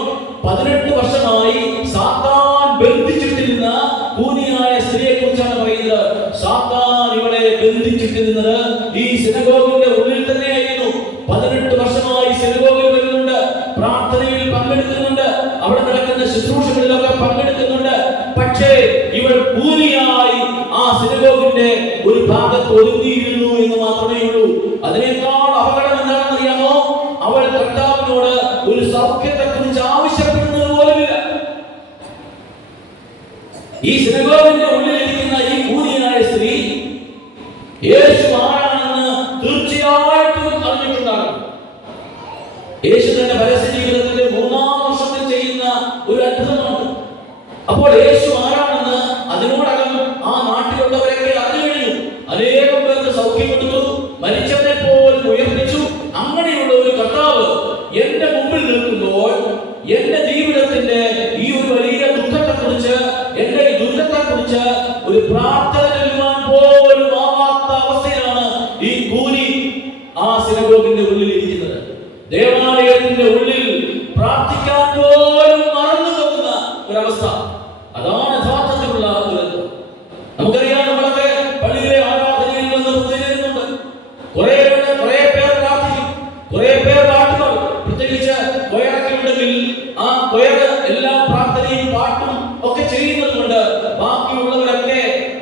18 വർഷമായി സാത്താൻ ബന്ധിച്ചിട്ടിരുന്ന കൂനിയായ സ്ത്രീയെ കുറിച്ചാണ് പറയുന്നത്. സാത്താൻ ഇവളെ ബന്ധിച്ചിട്ടിരുന്നത് ഈ സിനഗോഗിന്റെ ഉള്ളിൽ തന്നെയായിരുന്നു. 18 വർഷമായി സിനഗോഗിൽ വരുന്നുണ്ട്, പ്രാർത്ഥനയിൽ പങ്കെടുക്കുന്നുണ്ട്, അവിടെ നടക്കുന്ന ശുശ്രൂഷകളിലൊക്കെ പങ്കെടുക്കുന്നുണ്ട്. പക്ഷേ ഇവൾ കൂനിയായി ആ സിനഗോഗിന്റെ ഒരു ഭാഗത്ത് ഒതുങ്ങിയിരുന്നു എന്ന് മാത്രമേ ഉള്ളൂ. അതിനേക്കാൾ അപകടം എന്താണെന്ന് അറിയാമോ? അവൾ കർത്താവിനോട് ഒരു സൗഖ്യത്തെ കുറിച്ച് ആവശ്യപ്പെടുന്നത് പോലുമില്ല. ഈ സിനഗോഗിന്റെ ഉള്ളിലിരിക്കുന്ന ഈ കൂനിയായ സ്ത്രീ യേശു ആരാണെന്ന് തീർച്ചയായിട്ടും അറിഞ്ഞിട്ടുണ്ടാകും. യേശു തന്റെ പരസ്യ ജീവിതത്തിന്റെ 3-ാം വർഷത്തിൽ ചെയ്യുന്ന ഒരു അത്ഭുതമാണ്. അപ്പോൾ യേശു ആരാണെന്ന് അതിനോടകം ആ നാട്ടിലുള്ളവരൊക്കെ അറിഞ്ഞു കഴിഞ്ഞു. അനേകം പേർക്ക് സൗഖ്യം കൊടുത്തു, മരിച്ചവരെ പോലും ഉയർപ്പിച്ചു. അങ്ങനെയുള്ള ഒരു കർത്താവ് എന്റെ മുമ്പിൽ നിൽക്കുമ്പോൾ എന്റെ ജീവിതത്തിന്റെ ഈ ഒരു വലിയ ദുഃഖത്തെ കുറിച്ച്, എന്റെ ഈ ദുരിതത്തെ കുറിച്ച് ഒരു പ്രാർത്ഥന നൽകുവാൻ പോലും ആവാത്ത അവസ്ഥയിലാണ് ഈ കൂനി ആ സിനഗോഗിന്റെ ഉള്ളിൽ ഇരിക്കുന്നത്. ദേവാലയത്തിന്റെ ഉള്ളിൽ പ്രാർത്ഥിക്കാൻ പോലും മറന്നു പോകുന്ന ഒരവസ്ഥ. അതാണ് യഥാർത്ഥത്തിലുള്ള ദുരന്തം. നമുക്കറിയാം, നമ്മളൊക്കെ പള്ളിയിലെ ആരാധനയിൽ വന്ന് ഒത്തുചേരുന്നുണ്ട്. കുറെ പേർ പ്രാർത്ഥിക്കും, കുറെ പേർ പാട്ടുകൾ, പ്രത്യേകിച്ച് കൊയറൊക്കെ ഉണ്ടെങ്കിൽ ആ കൊയർ എല്ലാ പ്രാർത്ഥനയും പാട്ടും ഒക്കെ ചെയ്യുന്നത് കൊണ്ട് ബാക്കിയുള്ളവരൊക്കെ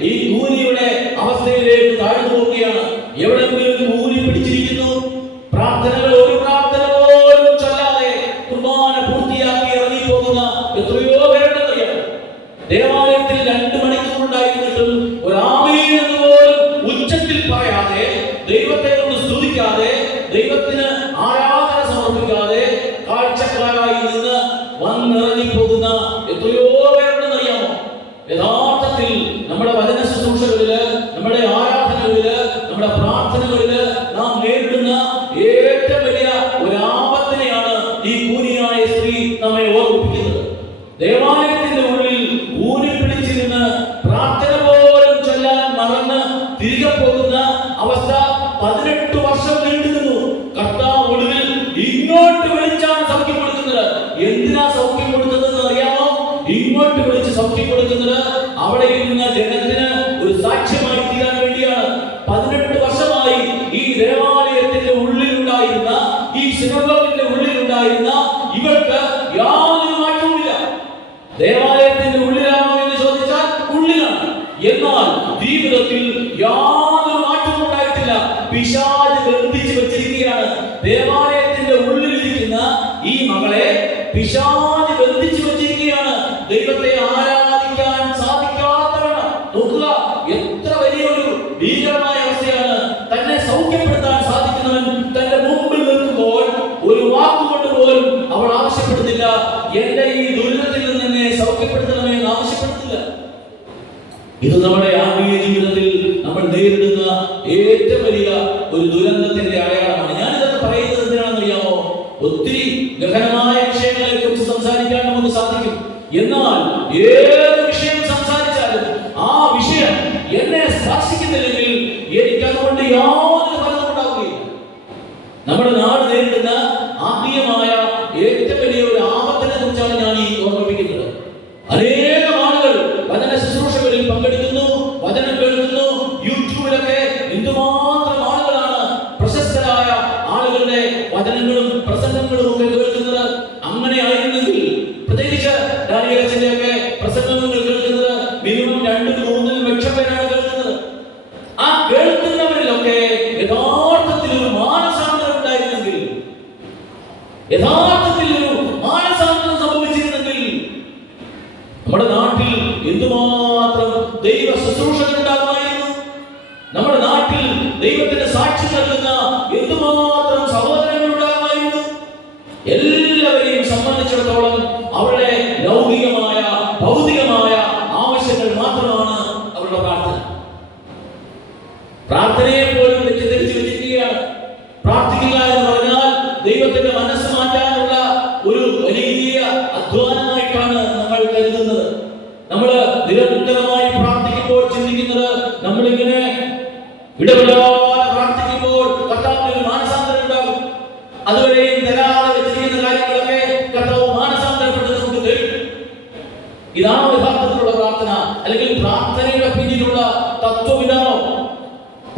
ഈ കൂനിയുടെ അവസ്ഥയിലേക്ക് താഴ്ന്നു പോവുകയാണ്. എവിടെയെങ്കിലും കൂനി പിടിച്ചിരിക്കുന്നു. ഒരു പ്രാർത്ഥന പോലും ചൊല്ലാതെ കുർബാന പൂർത്തിയാക്കി ഇറങ്ങി പോകുന്ന എത്രയോ പേരുണ്ടെന്നറിയാം. ദേവാലയത്തിൽ 2 മണിക്കൂർ ഉണ്ടായിരുന്നിട്ടും ഒരാമീൻ എന്ന് പോലും ഉച്ചത്തിൽ പറയാതെ, ദൈവത്തെ ഒന്ന് സ്തുതിക്കാതെ, ദൈവത്തിന് ആരാധന സമർപ്പിക്കാതെ കാഴ്ചക്കാരായി നിന്ന് വന്നിറങ്ങി പോകുന്ന എത്രയോ പേരുണ്ടെന്നറിയാമോ? യഥാർത്ഥത്തിൽ നമ്മുടെ വചന ശുശ്രൂഷകളില്, നമ്മുടെ ആരാധനകളില്, നമ്മുടെ പ്രാർത്ഥനകളില് ദേവാലയത്തിന്റെ ഉള്ളിൽ ഊരിപ്പിടിച്ചിരുന്ന് പ്രാർത്ഥന പോലും ചൊല്ലാൻ മറന്ന് തിരികെ പോകുന്ന അവസ്ഥ 18 വർഷം നീണ്ടുനിന്നു. കർത്താവ് ഒടുവിൽ ഇങ്ങോട്ട് വിളിച്ചാണ് സൗഖ്യം കൊടുക്കുന്നത്. എന്തിനാ സൗഖ്യം കൊടുക്കുന്നതെന്ന് അറിയാമോ? ഇങ്ങോട്ട് വിളിച്ച് സൗഖ്യം കൊടുക്കുന്നത് അവിടെ ഇരുന്ന ജനത്തിന് ഒരു സാക്ഷ്യമായി തീരാൻ വേണ്ടിയാണ്. 18 വർഷമായി ഈ ദേവാലയത്തിന്റെ ഉള്ളിലുണ്ടായിരുന്ന, ഈ സിനഗോഗിന്റെ ഉള്ളിലുണ്ടായിരുന്ന ഇവർക്ക് യാതൊരു മാറ്റവുമില്ല. ദേവാലയത്തിന്റെ ഉള്ളിലാണോ എന്ന് ചോദിച്ചാൽ ഉള്ളിലാണ്. എന്നാൽ ജീവിതത്തിൽ യാതൊരു മാറ്റവും ഉണ്ടായിട്ടില്ല. പിശാച് ബന്ധിച്ചു വെച്ചിരിക്കുകയാണ്. ദേവാലയത്തിന്റെ ഉള്ളിലിരിക്കുന്ന ഈ മകളെ പിശാച് ബന്ധിച്ചു വെച്ചിരിക്കുകയാണ്. ദൈവത്തെ ആരാധിക്കാൻ സാധിക്കാത്തവണ്. നോക്കുക, എത്ര വലിയൊരു ഭീകരമായ അവസ്ഥയാണ്. തന്നെ സൗഖ്യപ്പെടുത്താൻ സാധിക്കുന്നവൻ തന്റെ മുമ്പിൽ നിൽക്കുമ്പോൾ ഒരു വാക്കുകൊണ്ട് പോലും അവൾ ആവശ്യപ്പെടുന്നില്ല, എന്റെ ഈ ദുരിതത്തിൽ നിന്ന് എന്നെ സൗഖ്യപ്പെടുത്തണമേ എന്ന് ആവശ്യപ്പെടുന്നില്ല. ഇത് നമ്മുടെ ആത്മീയ ജീവിതത്തിൽ നമ്മൾ നേരിടുന്ന ഏറ്റവും വലിയ ഒരു ദുരന്തത്തിന്റെ അടയാളമാണ്. ഞാനിതൊക്കെ പറയുന്നത് എന്തിനാണെന്നറിയാമോ? ഒത്തിരി ഗഹനമായ വിഷയങ്ങളെ കുറിച്ച് സംസാരിക്കാൻ നമുക്ക് സാധിക്കും. എന്നാൽ ഏത് വിഷയം സംസാരിച്ചാലും ആ വിഷയം എന്നെ സ്പർശിക്കുന്നില്ലെങ്കിൽ എനിക്ക് അതുകൊണ്ട് യാതൊരു ഫലവും ഉണ്ടാവുകയില്ല. നമ്മുടെ നാട് നേരിടുന്ന ആത്മീയമായ ഏറ്റവും വലിയ ഒരു ആപത്തിനെ കുറിച്ചാണ് ഞാൻ ഈ ഓർമ്മിപ്പിക്കുന്നത്. അനേകം ആളുകൾ വചന ശുശ്രൂഷകളിൽ പങ്കെടുക്കുന്നു, വചനം കേൾക്കുന്നു. യൂട്യൂബിലൊക്കെ എന്തുമാത്രം ആളുകളാണ് പ്രശസ്തരായ ആളുകളുടെ വചനങ്ങളും പ്രസംഗങ്ങളും ഒക്കെ കേൾക്കുന്നത്. അങ്ങനെ ആയിരുന്നെങ്കിൽ പ്രത്യേകിച്ച് ഡാനിയേലച്ചന്റെയൊക്കെ പ്രസംഗങ്ങൾ കേൾക്കുന്നത് മിനിമം 2-3 ലക്ഷം പേരാണ് കേൾക്കുന്നത്. ആ കേൾക്കുന്നവരിലൊക്കെ യഥാർത്ഥത്തിൽ ഒരു മാനസാന്തരം ഉണ്ടായിരുന്നെങ്കിൽ, യഥാർത്ഥത്തിൽ ഒരു മാനസാന്തരം സംഭവിച്ചിരുന്നെങ്കിൽ നമ്മുടെ നാട്ടിൽ എന്തുമാത്രം ദൈവ ശുശ്രൂഷകൾ ഉണ്ടാകുമായിരുന്നു. നമ്മുടെ നാട്ടിൽ ദൈവത്തിന്റെ സാക്ഷി നൽകുന്ന എന്തുമാത്രം സഹോദരങ്ങൾ ഉണ്ടാകുമായിരുന്നു. എല്ലാവരെയും സംബന്ധിച്ചിടത്തോളം അവരുടെ ലൗകികമായ ഭൗതികമായ ആവശ്യങ്ങൾ മാത്രമാണ് അവരുടെ പ്രാർത്ഥന. പ്രാർത്ഥനയെ പോലും തെറ്റിദ്ധരിച്ചു വെച്ചിരിക്കുകയാണ്. പ്രാർത്ഥിക്കുക എന്ന് പറഞ്ഞാൽ ദൈവത്തിന്റെ മനസ്സ് മാറ്റാനുള്ള ഒരു വലിയ അധ്വാനമായിട്ടാണ് നമ്മൾ കരുതുന്നത്. നമ്മൾ നിരന്തരമായി പ്രാർത്ഥിക്കുമ്പോൾ ചിന്തിക്കുന്നത്, നമ്മളിങ്ങനെ ഇടപെടാതെ പ്രാർത്ഥിക്കുമ്പോൾ കർത്താവിന് മാനസാന്തരം ഉണ്ടാകും. അതുവരെയും തരാതെ വെച്ചിരിക്കുന്ന കാര്യങ്ങളൊക്കെ കർത്താവ് മാനസാന്തരപ്പെട്ട് നമുക്ക് തരും. ഇതാണോ യഥാർത്ഥത്തിലുള്ള പ്രാർത്ഥന? അല്ലെങ്കിൽ പ്രാർത്ഥനയുടെ പിന്നിലുള്ള തത്വം ഇതാണോ?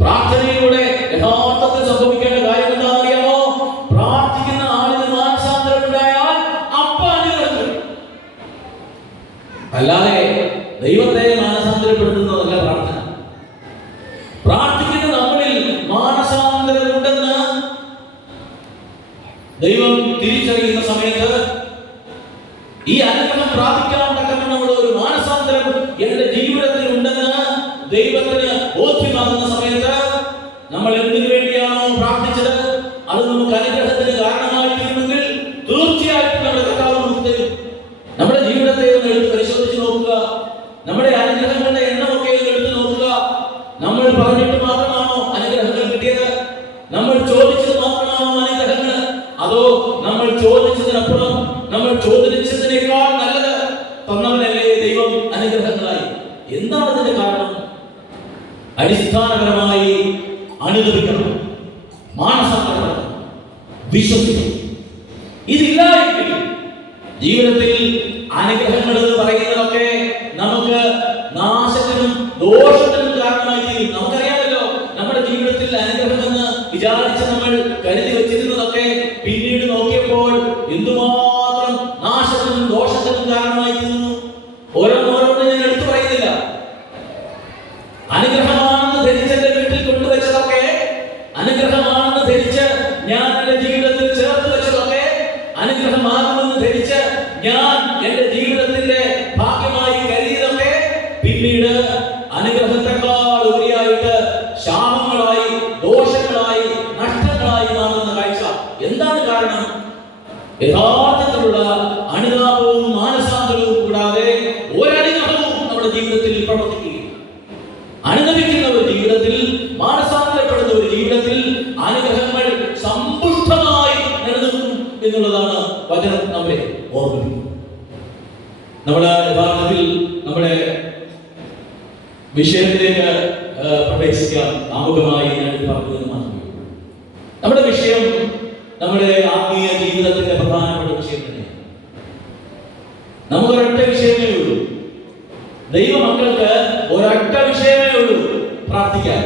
പ്രാർത്ഥനയിലൂടെ യഥാർത്ഥത്തിൽ സംഭവിക്കേണ്ട കാര്യം എന്താണെന്ന് അറിയാമോ? പ്രാർത്ഥിക്കുന്ന ആളിന് മാനസാന്തരം ഉണ്ടായാൽ അപ്പം അനുഗ്രഹം. അല്ലാതെ ദൈവത്തെ മാനസാന്തരപ്പെടുത്തുന്നതല്ല പ്രാർത്ഥന. പ്രാർത്ഥിക്കുന്ന നമ്മളിൽ മാനസാന്തരം ഉണ്ടെന്ന് ദൈവം തിരിച്ചറിയുന്ന സമയത്ത് ഈ അനുഗ്രഹം പ്രാപിക്കാൻ തക്കവണ്ണമുള്ള ഒരു മാനസാന്തരം എന്റെ ജീവിതത്തിൽ ഉണ്ടെന്ന് ദൈവത്തിന് ബോധ്യമാകുന്ന സമയത്ത് നമ്മൾ എന്തിനു വേണ്ടിയാണോ പ്രാർത്ഥിച്ചത് അത് നമുക്ക് അനുഗ്രഹത്തിന് കാരണമായിരിക്കുമെങ്കിൽ തീർച്ചയായിട്ടും നമ്മുടെ കർത്താവ് നമുക്ക് തരും. നമ്മുടെ ജീവിതത്തെ ഒന്ന് എടുത്ത് പരിശോധിച്ച് നോക്കുക. നമ്മുടെ അനുഗ്രഹങ്ങളുടെ എണ്ണമൊക്കെ ഒന്ന് എടുത്ത് നോക്കുക. നമ്മൾ പറഞ്ഞിട്ട് മാത്രമാണോ അനുഗ്രഹങ്ങൾ കിട്ടിയത്? നമ്മൾ ചോദിച്ചത് മാത്രമാണോ അനുഗ്രഹങ്ങൾ? അതോ നമ്മൾ ചോദിച്ചതിനപ്പുറം, നമ്മൾ ചോദിച്ചതിനേക്കാൾ നല്ലത് തന്നവനല്ലേ ദൈവം അനുഗ്രഹങ്ങളായി? എന്താണ് അതിന്റെ കാരണം? അടിസ്ഥാനപരമായി അനുദപിക്കണം, മാനസാന്തരപ്പെടണം, വിശ്വസിക്കണം. ഇതില്ല എങ്കിൽ ജീവിതത്തിൽ അനുഗ്രഹങ്ങൾ എന്ന് പറയുന്നതൊക്കെ നമുക്ക് നാശത്തിനും ദോഷത്തിനും കാരണമായി തീരും. നമുക്കറിയാമല്ലോ, നമ്മുടെ ജീവിതത്തിൽ അനുഗ്രഹമെന്ന് വിചാരിച്ച് നമ്മൾ കരുതി വെച്ചിരുന്നതൊക്കെ പിന്നീട് നോക്കിയപ്പോൾ എന്തുമാത്രം നാശത്തിനും ദോഷത്തിനും കാരണമായി തീർന്നു. ഓരോന്നോരോന്ന് ഞാൻ എടുത്തു പറയുന്നില്ല. അനുഗ്രഹമാണെന്ന് ധരിച്ചെന്റെ വീട്ടിൽ കൊണ്ടുവച്ചതൊക്കെ, അനുഗ്രഹമാണെന്ന് ധരിച്ച് ഞാൻ എന്റെ ജീവിതത്തിൽ ചേർത്ത് വെച്ചതൊക്കെ, അനുഗ്രഹമാകുമെന്ന് ധരിച്ച് ഞാൻ എന്റെ ജീവിതത്തിന്റെ ഭാഗ്യമായി കരുതിയതൊക്കെ പിന്നീട് അനുഗ്രഹത്തെക്കാൾ ഉപരിയായിട്ട് ശാപങ്ങളായി, ദോഷങ്ങളായി, നഷ്ടങ്ങളായി മാറുന്ന കാഴ്ച. എന്താണ് കാരണം? യഥാർത്ഥത്തിലുള്ള അനുതാപവും മാനസാന്തരവും കൂടാതെ ഒരനുഗ്രഹവും നമ്മുടെ ജീവിതത്തിൽ പ്രവർത്തിക്കുകയും, അനുദപിക്കുന്ന ഒരു ജീവിതത്തിൽ, മാനസാന്തരപ്പെടുന്ന ഒരു ജീവിതത്തിൽ അനുഗ്രഹങ്ങൾ സമ്പുഷ്ടമായി നിലനിൽക്കും എന്നുള്ളതാണ് വചനം നമ്മെ ഓർമ്മിപ്പിക്കുന്നത്. നമ്മൾ എന്നാൽ യഥാർത്ഥത്തിൽ നമ്മുടെ വിഷയത്തിലേക്ക് പ്രവേശിക്കാം. ആമുഖമായി ഞാൻ പറഞ്ഞത് മാത്രമേ. നമ്മുടെ വിഷയം നമ്മുടെ ആത്മീയ ജീവിതത്തിന്റെ പ്രധാനപ്പെട്ട വിഷയം തന്നെയാണ്. നമുക്കൊരൊറ്റ വിഷയമേ ഉള്ളൂ. ദൈവമക്കൾക്ക് ഒരൊറ്റ വിഷയമേ ഉള്ളൂ, പ്രാർത്ഥിക്കാൻ.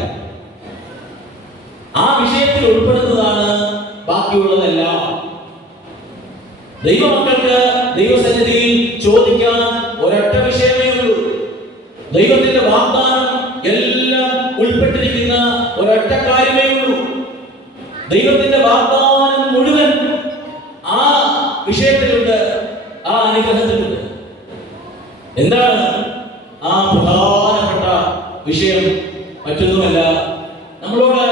ആ വിഷയത്തിൽ ഉൾപ്പെടുന്നതാണ് ബാക്കിയുള്ളതെല്ലാം. ദൈവമക്കൾക്ക് ദൈവസന്നിധിയിൽ ചോദിക്കാൻ ഒരൊറ്റ വിഷയമേ ഉള്ളൂ. ദൈവത്തിന്റെ വാഗ്ദാനം എല്ലാം ഉൾപ്പെട്ടിരിക്കുന്ന ഒരൊറ്റ കാര്യമേ ഉള്ളൂ. ദൈവത്തിന്റെ വാഗ്ദാനം മുഴുവൻ ആ വിഷയത്തിലുണ്ട്, ആ അനുഗ്രഹത്തിലുണ്ട്. എന്താണ് ആ പ്രധാനപ്പെട്ട വിഷയം? മറ്റൊന്നുമല്ല, നമ്മളോട്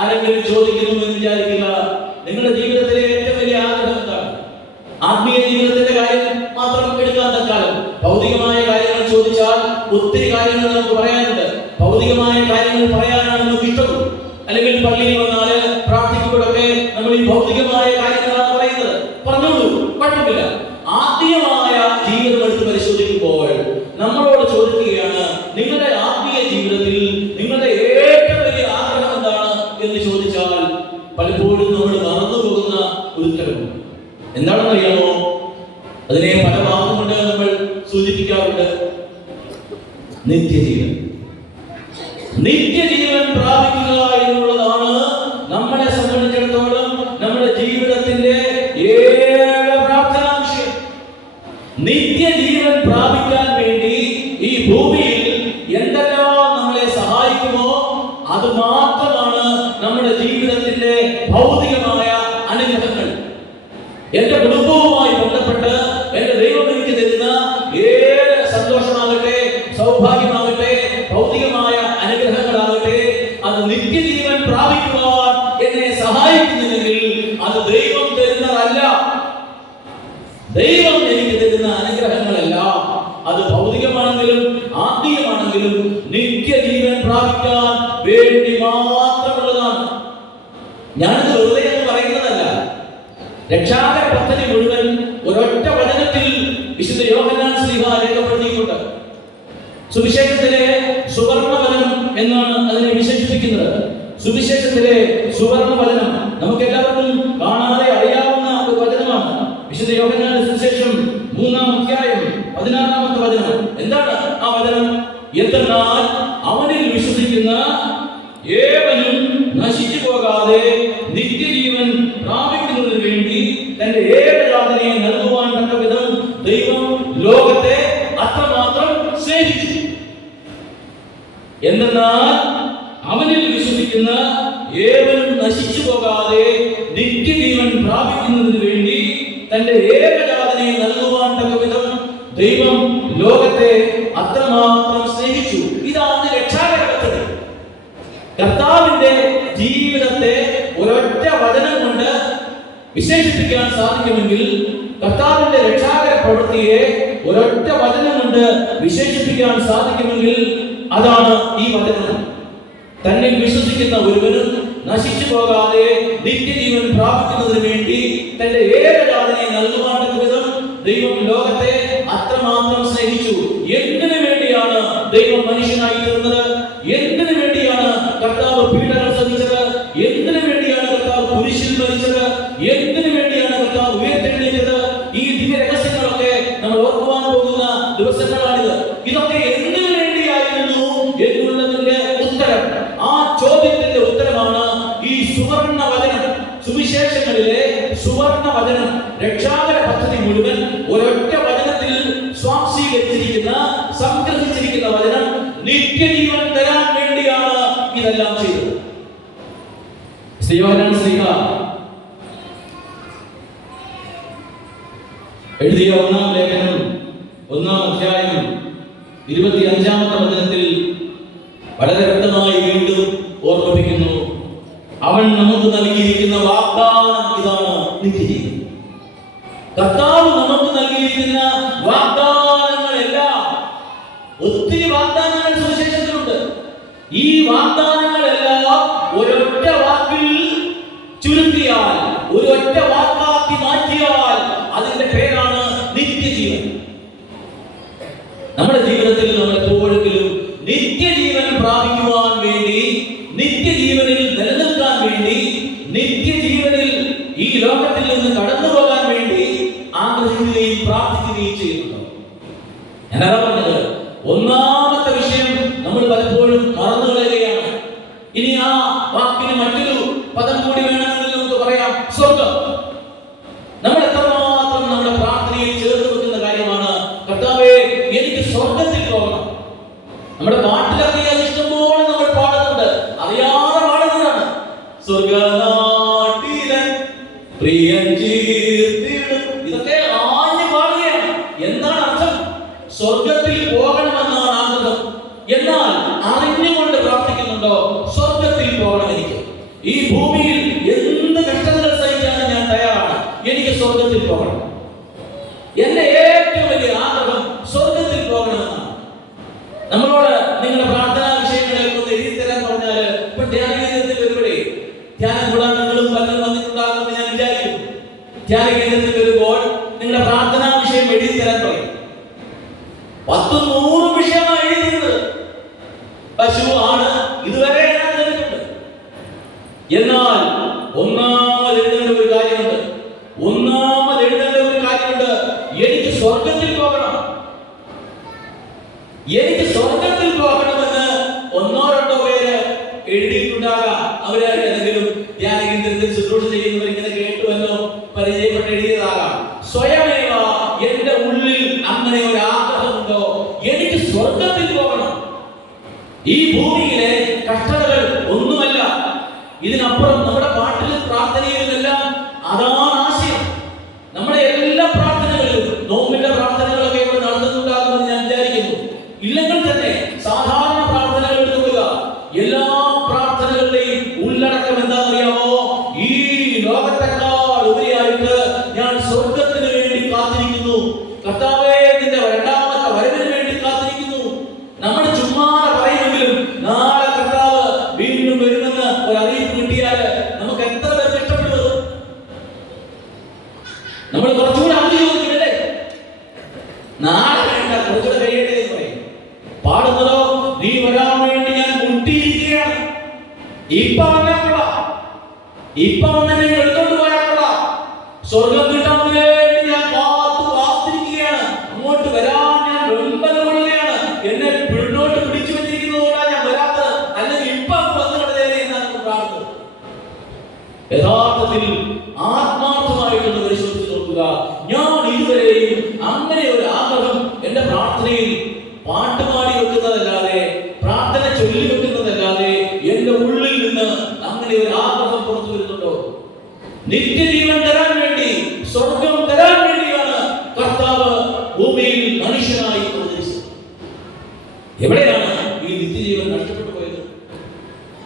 ആരെങ്കിലും ചോദിക്കുന്നു എന്ന് വിചാരിക്കുക, നിങ്ങളുടെ ജീവിതത്തിലെ ഏറ്റവും വലിയ ആഗ്രഹം എന്താണ്? ആത്മീയ ജീവിതത്തിന്റെ കാര്യം മാത്രം എടുക്കാൻ തൽക്കാലം. ഭൗതികമായ കാര്യങ്ങൾ ചോദിച്ചാൽ ഒത്തിരി കാര്യങ്ങൾ നമുക്ക് പറയാനുണ്ട്. ഭൗതികമായ കാര്യങ്ങൾ പറയാനാണ് നമുക്ക് ഇഷ്ടം. അല്ലെങ്കിൽ പള്ളിയിൽ വന്നാല് പ്രാർത്ഥിക്കുമ്പോഴൊക്കെ നമ്മൾ ഈ ഭൗതികമായ കാര്യങ്ങളാണ് പറയുന്നത്. പറഞ്ഞോളൂ, കുഴപ്പമില്ല. ആത്മീയമായ ജീവിതം എടുത്ത് പരിശോധിക്കുമ്പോൾ നമ്മളോട് ചോദിക്കുകയാണ്, നിങ്ങളുടെ ആത്മീയ ജീവിതത്തിൽ നിങ്ങളുടെ ഏറ്റവും വലിയ ആഗ്രഹം എന്താണ് എന്ന് ചോദിച്ചാൽ പലപ്പോഴും നമ്മൾ മറന്നു പോകുന്ന ഒരു ഉത്തരവുണ്ട്. എന്താണെന്ന് അറിയാമോ? അതിനെ പല വാക്കുകൊണ്ട് നമ്മൾ സൂചിപ്പിക്കാറുണ്ട്. നിത്യജീവൻ. നിത്യജീവൻ പ്രാപിക്കുക എന്നുള്ളതാണ് നമ്മളെ സംബന്ധിച്ചിടത്തോളം നമ്മുടെ ജീവിതത്തിന്റെ ഏക പ്രാർത്ഥനാവിഷയം. നിത്യജീവൻ പ്രാപിക്കാൻ വേണ്ടി ഈ ഭൂമിയിൽ എന്തെല്ലാം നമ്മളെ സഹായിക്കുമോ അത് മാത്രമാണ് നമ്മുടെ ജീവിതത്തിന്റെ ഭൗതികമായ അനുഗ്രഹങ്ങൾ. എന്റെ കുടുംബവുമായി ബന്ധപ്പെട്ട് എന്റെ ദൈവം എനിക്ക് തരുന്ന ഏത് സന്തോഷമാകട്ടെ, സൗഭാഗ്യമാകട്ടെ, ഭൗതികമായ അനുഗ്രഹങ്ങളാകട്ടെ, അത് നിത്യജീവൻ പ്രാപിക്കുവാൻ എന്നെ സഹായിക്കുന്നില്ലെങ്കിൽ അത് ദൈവം തരുന്നതല്ല. ദൈവം എനിക്ക് തരുന്ന അനുഗ്രഹങ്ങളെല്ലാം അത് ഭൗതികമാണെങ്കിലും ആത്മീയമാണെങ്കിലും നിത്യജീവൻ പ്രാപിക്കാൻ വേണ്ടി മാത്രമുള്ളതാണ്. ഞാനിത് വെറുതെ എന്ന് പറയുന്നതല്ല. രക്ഷാകര പദ്ധതി മുഴുവൻ ഒരൊറ്റ വചനത്തിൽ വിശുദ്ധ യോഹന്നാൻ ശ്ലീഹ രേഖപ്പെടുത്തിയിട്ടുണ്ട്. സുവിശേഷത്തിലെ സുവർണ വചനം എന്നാണ് അതിനെ വിശേഷിപ്പിക്കുന്നത്. സുവിശേഷത്തിലെ സുവർണ വചനം നമുക്ക് എല്ലാവർക്കും കാണാതെ അറിയാവുന്ന ഒരു വചനമാണ്. വിശുദ്ധ യോഹന്നാന്റെ സുവിശേഷം 3-ാം അധ്യായം 16-ാമത്തെ വചനം. എന്താണ് ആ വചനം? എന്തെന്നാൽ അവനിൽ വിശ്വസിക്കുന്ന ഏവനും നശിച്ചു പോകാതെ നിത്യജീവൻ പ്രാപിക്കുന്നതിന് വേണ്ടി തന്റെ ഏകജാതനെ നൽകുവാൻ തക്കവിധം ദൈവം ലോകത്തെ അത്രമാത്രം സ്നേഹിച്ചു. എന്തെന്നാൽ അവനിൽ വിശ്വസിക്കുന്ന ഏവനും നശിച്ചു പോകാതെ നിത്യജീവൻ പ്രാപിക്കുന്നതിന് വേണ്ടി തന്റെ ഏകജാതനെ നൽകുവാൻ തക്കവിധം ദൈവം ലോകത്തെ അത്രമാത്രം സ്നേഹിച്ചു. ഇതാണ് രക്ഷാകര പദ്ധതി. കർത്താവിന്റെ ജീവിതത്തെ ഒരൊറ്റ വചനം കൊണ്ട് വിശേഷിപ്പിക്കാൻ സാധിക്കുമെങ്കിൽ, കർത്താവിന്റെ രക്ഷാകര പ്രവൃത്തിയെ ഒരൊറ്റ വചനം കൊണ്ട് വിശേഷിപ്പിക്കാൻ സാധിക്കുമെങ്കിൽ അതാണ് ഈ വചനം. തന്നിൽ വിശ്വസിക്കുന്ന ഒരുവനും നശിച്ചു പോകാതെ നിത്യജീവൻ പ്രാപിക്കുന്നതിന് വേണ്ടി തന്റെ ഏകജാതനെ നൽകുവാൻ വിധം ദൈവം ലോകത്തെ അത്രമാത്രം സ്നേഹിച്ചു. എന്തിനു വേണ്ടിയാണ് ദൈവം മനുഷ്യനായി തീർന്നത്? എന്തിനു വേണ്ടിയാണ് കർത്താവ് പീഡനം സഹിച്ചത്? എന്തിനു വേണ്ടിയാണ് കർത്താവ് കുരിശിൽ മരിച്ചത്? എന്തിനു വേണ്ടിയാണ് കർത്താവ് ഉയർത്തെഴുന്നേറ്റത്? ഈ ദിവ്യ രഹസ്യങ്ങളൊക്കെ നമ്മൾ ഓർക്കുവാൻ പോകുന്ന ദിവസങ്ങളാണിത്. ഇതൊക്കെ എന്തിനു വേണ്ടിയായിരുന്നു എന്നുള്ളതിന്റെ ഉത്തരം, ആ ചോദ്യത്തിന്റെ ഉത്തരമാണ് ഈ സുവർണ വചനം. സുവിശേഷങ്ങളിലെ സുവർണ വചനം, രക്ഷാകര പദ്ധതി മുഴുവൻ ഒരൊറ്റ വചനത്തിൽ സ്വാംശീകരിച്ചിരിക്കുന്ന, സംഗ്രഹിച്ചിരിക്കുന്ന വചനം നിത്യജീവൻ തരാൻ വേണ്ടിയാണ് ഇതെല്ലാം ചെയ്തത്. യോഹന്നാൻ ശ്ലീഹ എഴുതിയ 1-ാം ലേഖനം 1-ാം അധ്യായം 25-ാമത്തെ വചനത്തിൽ വളരെ വ്യക്തമായി വീണ്ടും ഓർമ്മിപ്പിക്കുന്നു. അവൻ നമുക്ക് നൽകിയിരിക്കുന്ന വാഗ്ദാനം ഇതാണ്, നിത്യജീവൻ. കർത്താവ് നമുക്ക് നൽകിയിരിക്കുന്ന വാഗ്ദാനങ്ങളെല്ലാം, ഒത്തിരി വാഗ്ദാനങ്ങൾ സുവിശേഷത്തിലുണ്ട്. ഈ വാഗ്ദാനങ്ങളെല്ലാം ഒരൊറ്റ വാക്കിൽ ചുരുക്കിയാൽ, ഒരൊറ്റ വാക്കാക്കി മാറ്റിയാൽ അതിന്റെ പേരാണ് നിത്യജീവൻ. നമ്മുടെ ജീവിതത്തിൽ നമ്മൾ എപ്പോഴെങ്കിലും നിത്യജീവൻ പ്രാപിക്കുവാൻ വേണ്ടി, നിത്യജീവനിൽ നിലനിൽക്കാൻ വേണ്ടി, നിത്യജീവനിൽ ഈ ലോകത്തിൽ നിന്ന് കടന്നു പോകാൻ വേണ്ടി ആഗ്രഹിക്കുകയും പ്രാർത്ഥിക്കുകയും ചെയ്യുന്നുണ്ടോ? ഞാനതാ പറഞ്ഞത്, ഒന്നാമത്തെ വിഷയം നമ്മൾ പലപ്പോഴും മറന്നു കളയുകയാണ്. ഇനി ആ വാക്കിന് മറ്റൊരു പദം കൂടി വേണമെങ്കിൽ നമുക്ക് പറയാം, സ്വർഗം. നമ്മൾ എത്രമാത്രം നമ്മുടെ പ്രാർത്ഥനയിൽ ചേർത്ത് വെക്കുന്ന കാര്യമാണ്, കർത്താവേ എനിക്ക് സ്വർഗത്തിൽ പോകണം. നമ്മുടെ പാട്ടിലൊക്കെ ഇഷ്ടംപോലെ നമ്മൾ പാടുന്നുണ്ട്, അറിയാതെ പാടുന്നതാണ്. സ്വർഗനാട്ടിലെ പ്രിയൻ കീർത്തിയിടും, ഇതൊക്കെ ആഞ്ഞു പാടുകയാണ്. എന്താണ് അർത്ഥം? സ്വർഗത്തിൽ പോകണമെന്നാണ് ആഗ്രഹം. എന്നാൽ അറിഞ്ഞുകൊണ്ട് പ്രാർത്ഥിക്കുന്നുണ്ടോ? സ്വർഗത്തിൽ പോകണം എനിക്ക്. ഈ ഭൂമിയിൽ എന്ത് കഷ്ടതകൾ സഹിക്കാൻ ഞാൻ തയ്യാറാണ്, എനിക്ക് സ്വർഗത്തിൽ പോകണം. എന്റെ ഏറ്റവും വലിയ ആഗ്രഹം സ്വർഗത്തിൽ പോകണമെന്നാണ്. നമ്മളോട് നിങ്ങളുടെ പ്രാർത്ഥനാ വിഷയങ്ങളെ ഒന്ന് എഴുതി തരാൻ പറഞ്ഞാല്, ഇപ്പൊ ധ്യാനകേന്ദ്രത്തിൽ വരുമ്പോഴേ, ധ്യാനം കൂടാൻ നിങ്ങളും പലരും വന്നിട്ടുണ്ടാകുമെന്ന് ഞാൻ വിചാരിക്കുന്നു. ധ്യാനകേന്ദ്രത്തിൽ വരുമ്പോൾ നിങ്ങളുടെ പ്രാർത്ഥനാ വിഷയം എഴുതി തരാൻ പറയും. 10-100 വിഷയമാണ് എഴുതുന്നത്. പശു, ആണ്, ഇതുവരെ ഞാൻ തന്നിട്ടുണ്ട്. എന്നാൽ ഒന്നാമത് എഴുതേണ്ട ഒരു കാര്യമുണ്ട്. എനിക്ക് സ്വർഗത്തിൽ പോകണം. എനിക്ക് സ്വർഗത്തിൽ പോകണമെന്ന് 1-2 പേര് എഴുതിയിട്ടുണ്ടാകാം. അവരേതെങ്കിലും ധ്യാനകേന്ദ്രത്തിൽ ശുശ്രൂഷ ചെയ്യുന്നവർ ഇങ്ങനെ കേട്ടുവല്ലോ പരിചയപ്പെട്ട് എഴുതിയതാകാം. സ്വയമേവ എന്റെ ഉള്ളിൽ അങ്ങനെ ഒരു ആഗ്രഹമുണ്ടോ? എനിക്ക് സ്വർഗത്തിൽ പോകണം. ഈ ഭൂമിയിലെ കഷ്ടതകൾ ഒന്നുമല്ല. ഇതിനപ്പുറം നമ്മുടെ പാട്ടിലും പ്രാർത്ഥനയിലുമെല്ലാം അതാണ് ആശയം. നമ്മുടെ എല്ലാ പ്രാർത്ഥനകളിലും, നോമ്പിന്റെ പ്രാർത്ഥനകളൊക്കെ ഇവിടെ നടന്നുണ്ടാകുമെന്ന് ഞാൻ വിചാരിക്കുന്നു. ഇല്ലെങ്കിൽ തന്നെ സാധാരണ പ്രാർത്ഥനകൾ എടുത്തുകൊള്ളുക. എല്ലാ പ്രാർത്ഥനകളുടെയും ഉള്ളടക്കം എന്താണെന്നറിയാമോ? ഈ ലോകത്തെക്കാൾ ഉപരിയായിട്ട് ഞാൻ സ്വർഗത്തിന് വേണ്ടി കാത്തിരിക്കുന്നു. കർത്താവേ, നിന്റെ രണ്ടാമത്തെ വരവിന് വേണ്ടി കാത്തിരിക്കുന്നു. നമ്മൾ ചുമ്മാ പറയുമെങ്കിലും നാളെ കർത്താവ് വീണ്ടും വരുമെന്ന് ഒരു അറിയിപ്പ് കിട്ടിയാൽ നമുക്ക് എത്ര പേർക്ക് ഇഷ്ടപ്പെടുന്നത്? നമ്മൾ കുറച്ചുകൂടെ ചോദിക്കില്ലേ, നാളെ വേണ്ട, കുറച്ചുകൂടെ കഴിയട്ടെ എന്ന് പറയും. പാടുന്നതോ, നീ വരാൻ വേണ്ടി ഞാൻ മുട്ടിയിരിക്കുകയാണ്. ഇപ്പൊ വന്നേക്കൂടാ, ഇപ്പൊ വന്നെ എടുത്തോണ്ട് പോയാക്കൂടാ. സ്വർഗം കിട്ടാൻ വേണ്ടി ഞാൻ കാത്തിരിക്കുകയാണ്. അങ്ങോട്ട് വരാൻ ഞാൻ വെമ്പൽ കൊള്ളുകയാണ്. എന്നെ പിന്നോട്ട് പിടിച്ചു വെച്ചിരിക്കുന്നതുകൊണ്ടാണ് ഞാൻ വരാത്തത്. അല്ലെങ്കിൽ ഇപ്പൊ വന്നു കിടന്നേനെ എന്നാണ് പ്രാർത്ഥന. യഥാർത്ഥത്തിൽ ആത്മാർത്ഥമായിട്ടൊന്ന് പരിശോധിച്ച് നോക്കുക. ഞാൻ ഇതുവരെയും അങ്ങനെ ഒരു ആഗ്രഹം എന്റെ പ്രാർത്ഥനയിൽ പാട്ടുപാടി വെക്കുന്നതല്ലാതെ, പ്രാർത്ഥന ചൊല്ലി വെക്കുന്നതല്ലാതെ എന്റെ ഉള്ളിൽ നിന്ന് അങ്ങനെ ഒരു ആഗ്രഹം പുറത്തു വരുന്നുണ്ടോ? നിത്യജീവൻ തരാൻ വേണ്ടി, സ്വർഗം തരാൻ വേണ്ടിയാണ് കർത്താവ് ഭൂമിയിൽ മനുഷ്യനായി അവതരിച്ചത്. എവിടെയാണ് ഈ നിത്യജീവൻ നഷ്ടപ്പെട്ടു പോയത്?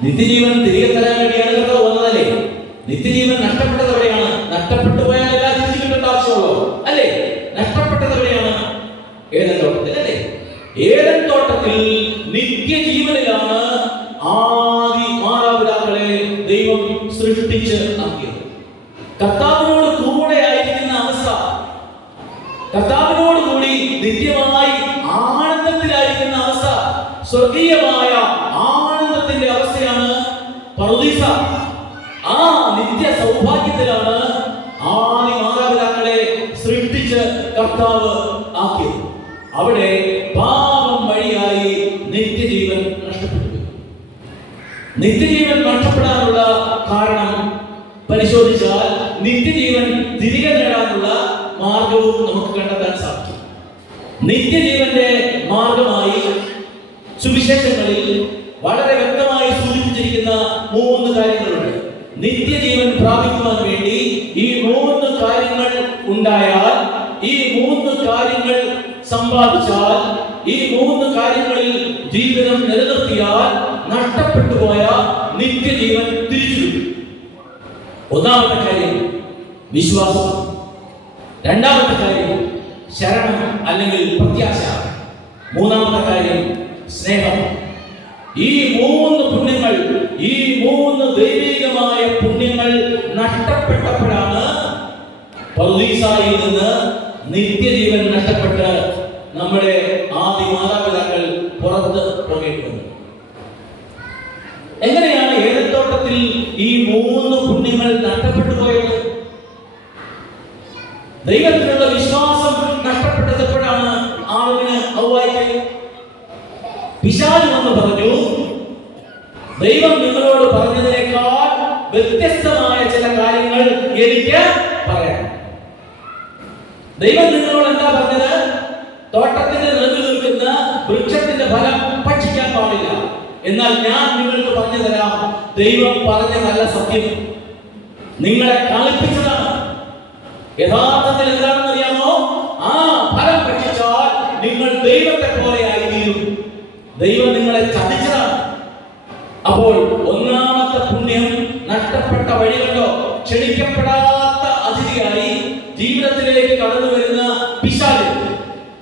നിത്യജീവൻ തിരികെ തരാൻ വേണ്ടിയാണ് കർത്താവ് വന്നതല്ലേ? നിത്യജീവൻ നഷ്ടപ്പെട്ടത് എവിടെയാണ്? നഷ്ടപ്പെട്ടു പോയാൽ എല്ലാം തിരിച്ചു കിട്ടേണ്ട ആവശ്യമുള്ളൂ അല്ലേ? നഷ്ടപ്പെട്ടത് എവിടെയാണ്? ഏദൻ തോട്ടത്തിൽ അല്ലേ? ഏദൻ തോട്ടത്തിൽ നിത്യജീവനിലാണ് ആദി മാതാപിതാക്കളെ ദൈവം സൃഷ്ടിച്ച് ആക്കിയത്. കർത്താവിനോട് കൂടെ ആയിരിക്കുന്ന അവസ്ഥ, കർത്താവിനോട് കൂടി നിത്യമായി ആനന്ദത്തിലായിരിക്കുന്ന അവസ്ഥ, സ്വർഗീയമായ ആനന്ദത്തിന്റെ അവസ്ഥയാണ് പറുദീസ. ആ നിത്യ സൗഭാഗ്യത്തിലാണ് ആദി മാതാപിതാക്കളെ സൃഷ്ടിച്ച് കർത്താവ് ആക്കിയത്. അവിടെ പാപം വഴിയായി നിത്യജീവൻ നഷ്ടപ്പെട്ടു. നിത്യജീവൻ നഷ്ടപ്പെടാനുള്ള കാരണം പരിശോധിച്ചാൽ നിത്യജീവൻ തിരികെ നേടാനുള്ള മാർഗവും നമുക്ക് കണ്ടെത്താൻ സാധിക്കും. നിത്യജീവന്റെ മാർഗമായി സുവിശേഷങ്ങളിൽ വളരെ വ്യക്തമായി സൂചിപ്പിച്ചിരിക്കുന്ന 3 കാര്യങ്ങളുണ്ട്. നിത്യജീവൻ പ്രാപിക്കുവാൻ വേണ്ടി ഈ 3 കാര്യങ്ങൾ ഉണ്ടായാൽ, ഈ 3 കാര്യങ്ങൾ സമ്പാദിച്ചാൽ, ഈ 3 കാര്യങ്ങളിൽ ജീവിതം നിലനിർത്തിയാൽ നഷ്ടപ്പെട്ടു പോയ നിത്യജീവൻ തിരിച്ചു കിട്ടും. ഒന്നാമത്തെ കാര്യം വിശ്വാസം, രണ്ടാമത്തെ കാര്യം ശരണം അല്ലെങ്കിൽ പ്രത്യാശ, മൂന്നാമത്തെ കാര്യം സ്നേഹം. ഈ 3 പുണ്യങ്ങൾ, ഈ 3 ദൈവികമായ പുണ്യങ്ങൾ നഷ്ടപ്പെട്ടപ്പോഴാണ് പറുദീസായിൽ നിന്ന് നിത്യജീവൻ നഷ്ടപ്പെട്ട് നമ്മുടെ ആദ്യ മാതാപിതാക്കൾ പുറത്ത് പോകേണ്ടത്. എങ്ങനെയാണ് ഏദൻതോട്ടത്തിൽ ഈ 3 പുണ്യങ്ങൾ നഷ്ടപ്പെട്ടു പോയത്? ദൈവത്തിലുള്ള വിശ്വാസം നഷ്ടപ്പെട്ടത് എപ്പോഴാണ്? ആളുവിന് ഹവ്വായ്ക്ക് പിശാച് വന്ന് പറഞ്ഞു, ദൈവം നിങ്ങളോട് പറഞ്ഞതിനേക്കാൾ വ്യത്യസ്തമായ ചില കാര്യങ്ങൾ എനിക്ക് പറയാം. ദൈവം നിങ്ങളോട് എന്താ പറഞ്ഞത്? തോട്ടത്തിന്റെ നടുവിൽ നിൽക്കുന്ന വൃക്ഷത്തിന്റെ ഫലം ഭക്ഷിക്കാൻ പാടില്ല. എന്നാൽ ഞാൻ നിങ്ങൾക്ക് പറഞ്ഞു തരാം, ദൈവം പറഞ്ഞ നല്ല സത്യം നിങ്ങളെ കളിപ്പിച്ചതാണ്. യഥാർത്ഥത്തിൽ എന്താണെന്ന് അറിയാമോ? ആ ഫലം ഭക്ഷിച്ചാൽ നിങ്ങൾ ദൈവത്തെ പോലെയായി തീരും. ദൈവം നിങ്ങളെ ചതിച്ചതാണ്. അപ്പോൾ ഒന്നാമത്തെ പുണ്യം നഷ്ടപ്പെട്ട വഴി കണ്ടോ? ക്ഷണിക്കപ്പെടാത്ത അതിഥിയായി ജീവിതത്തിലേക്ക് കടന്നു വരുന്ന പിശാച്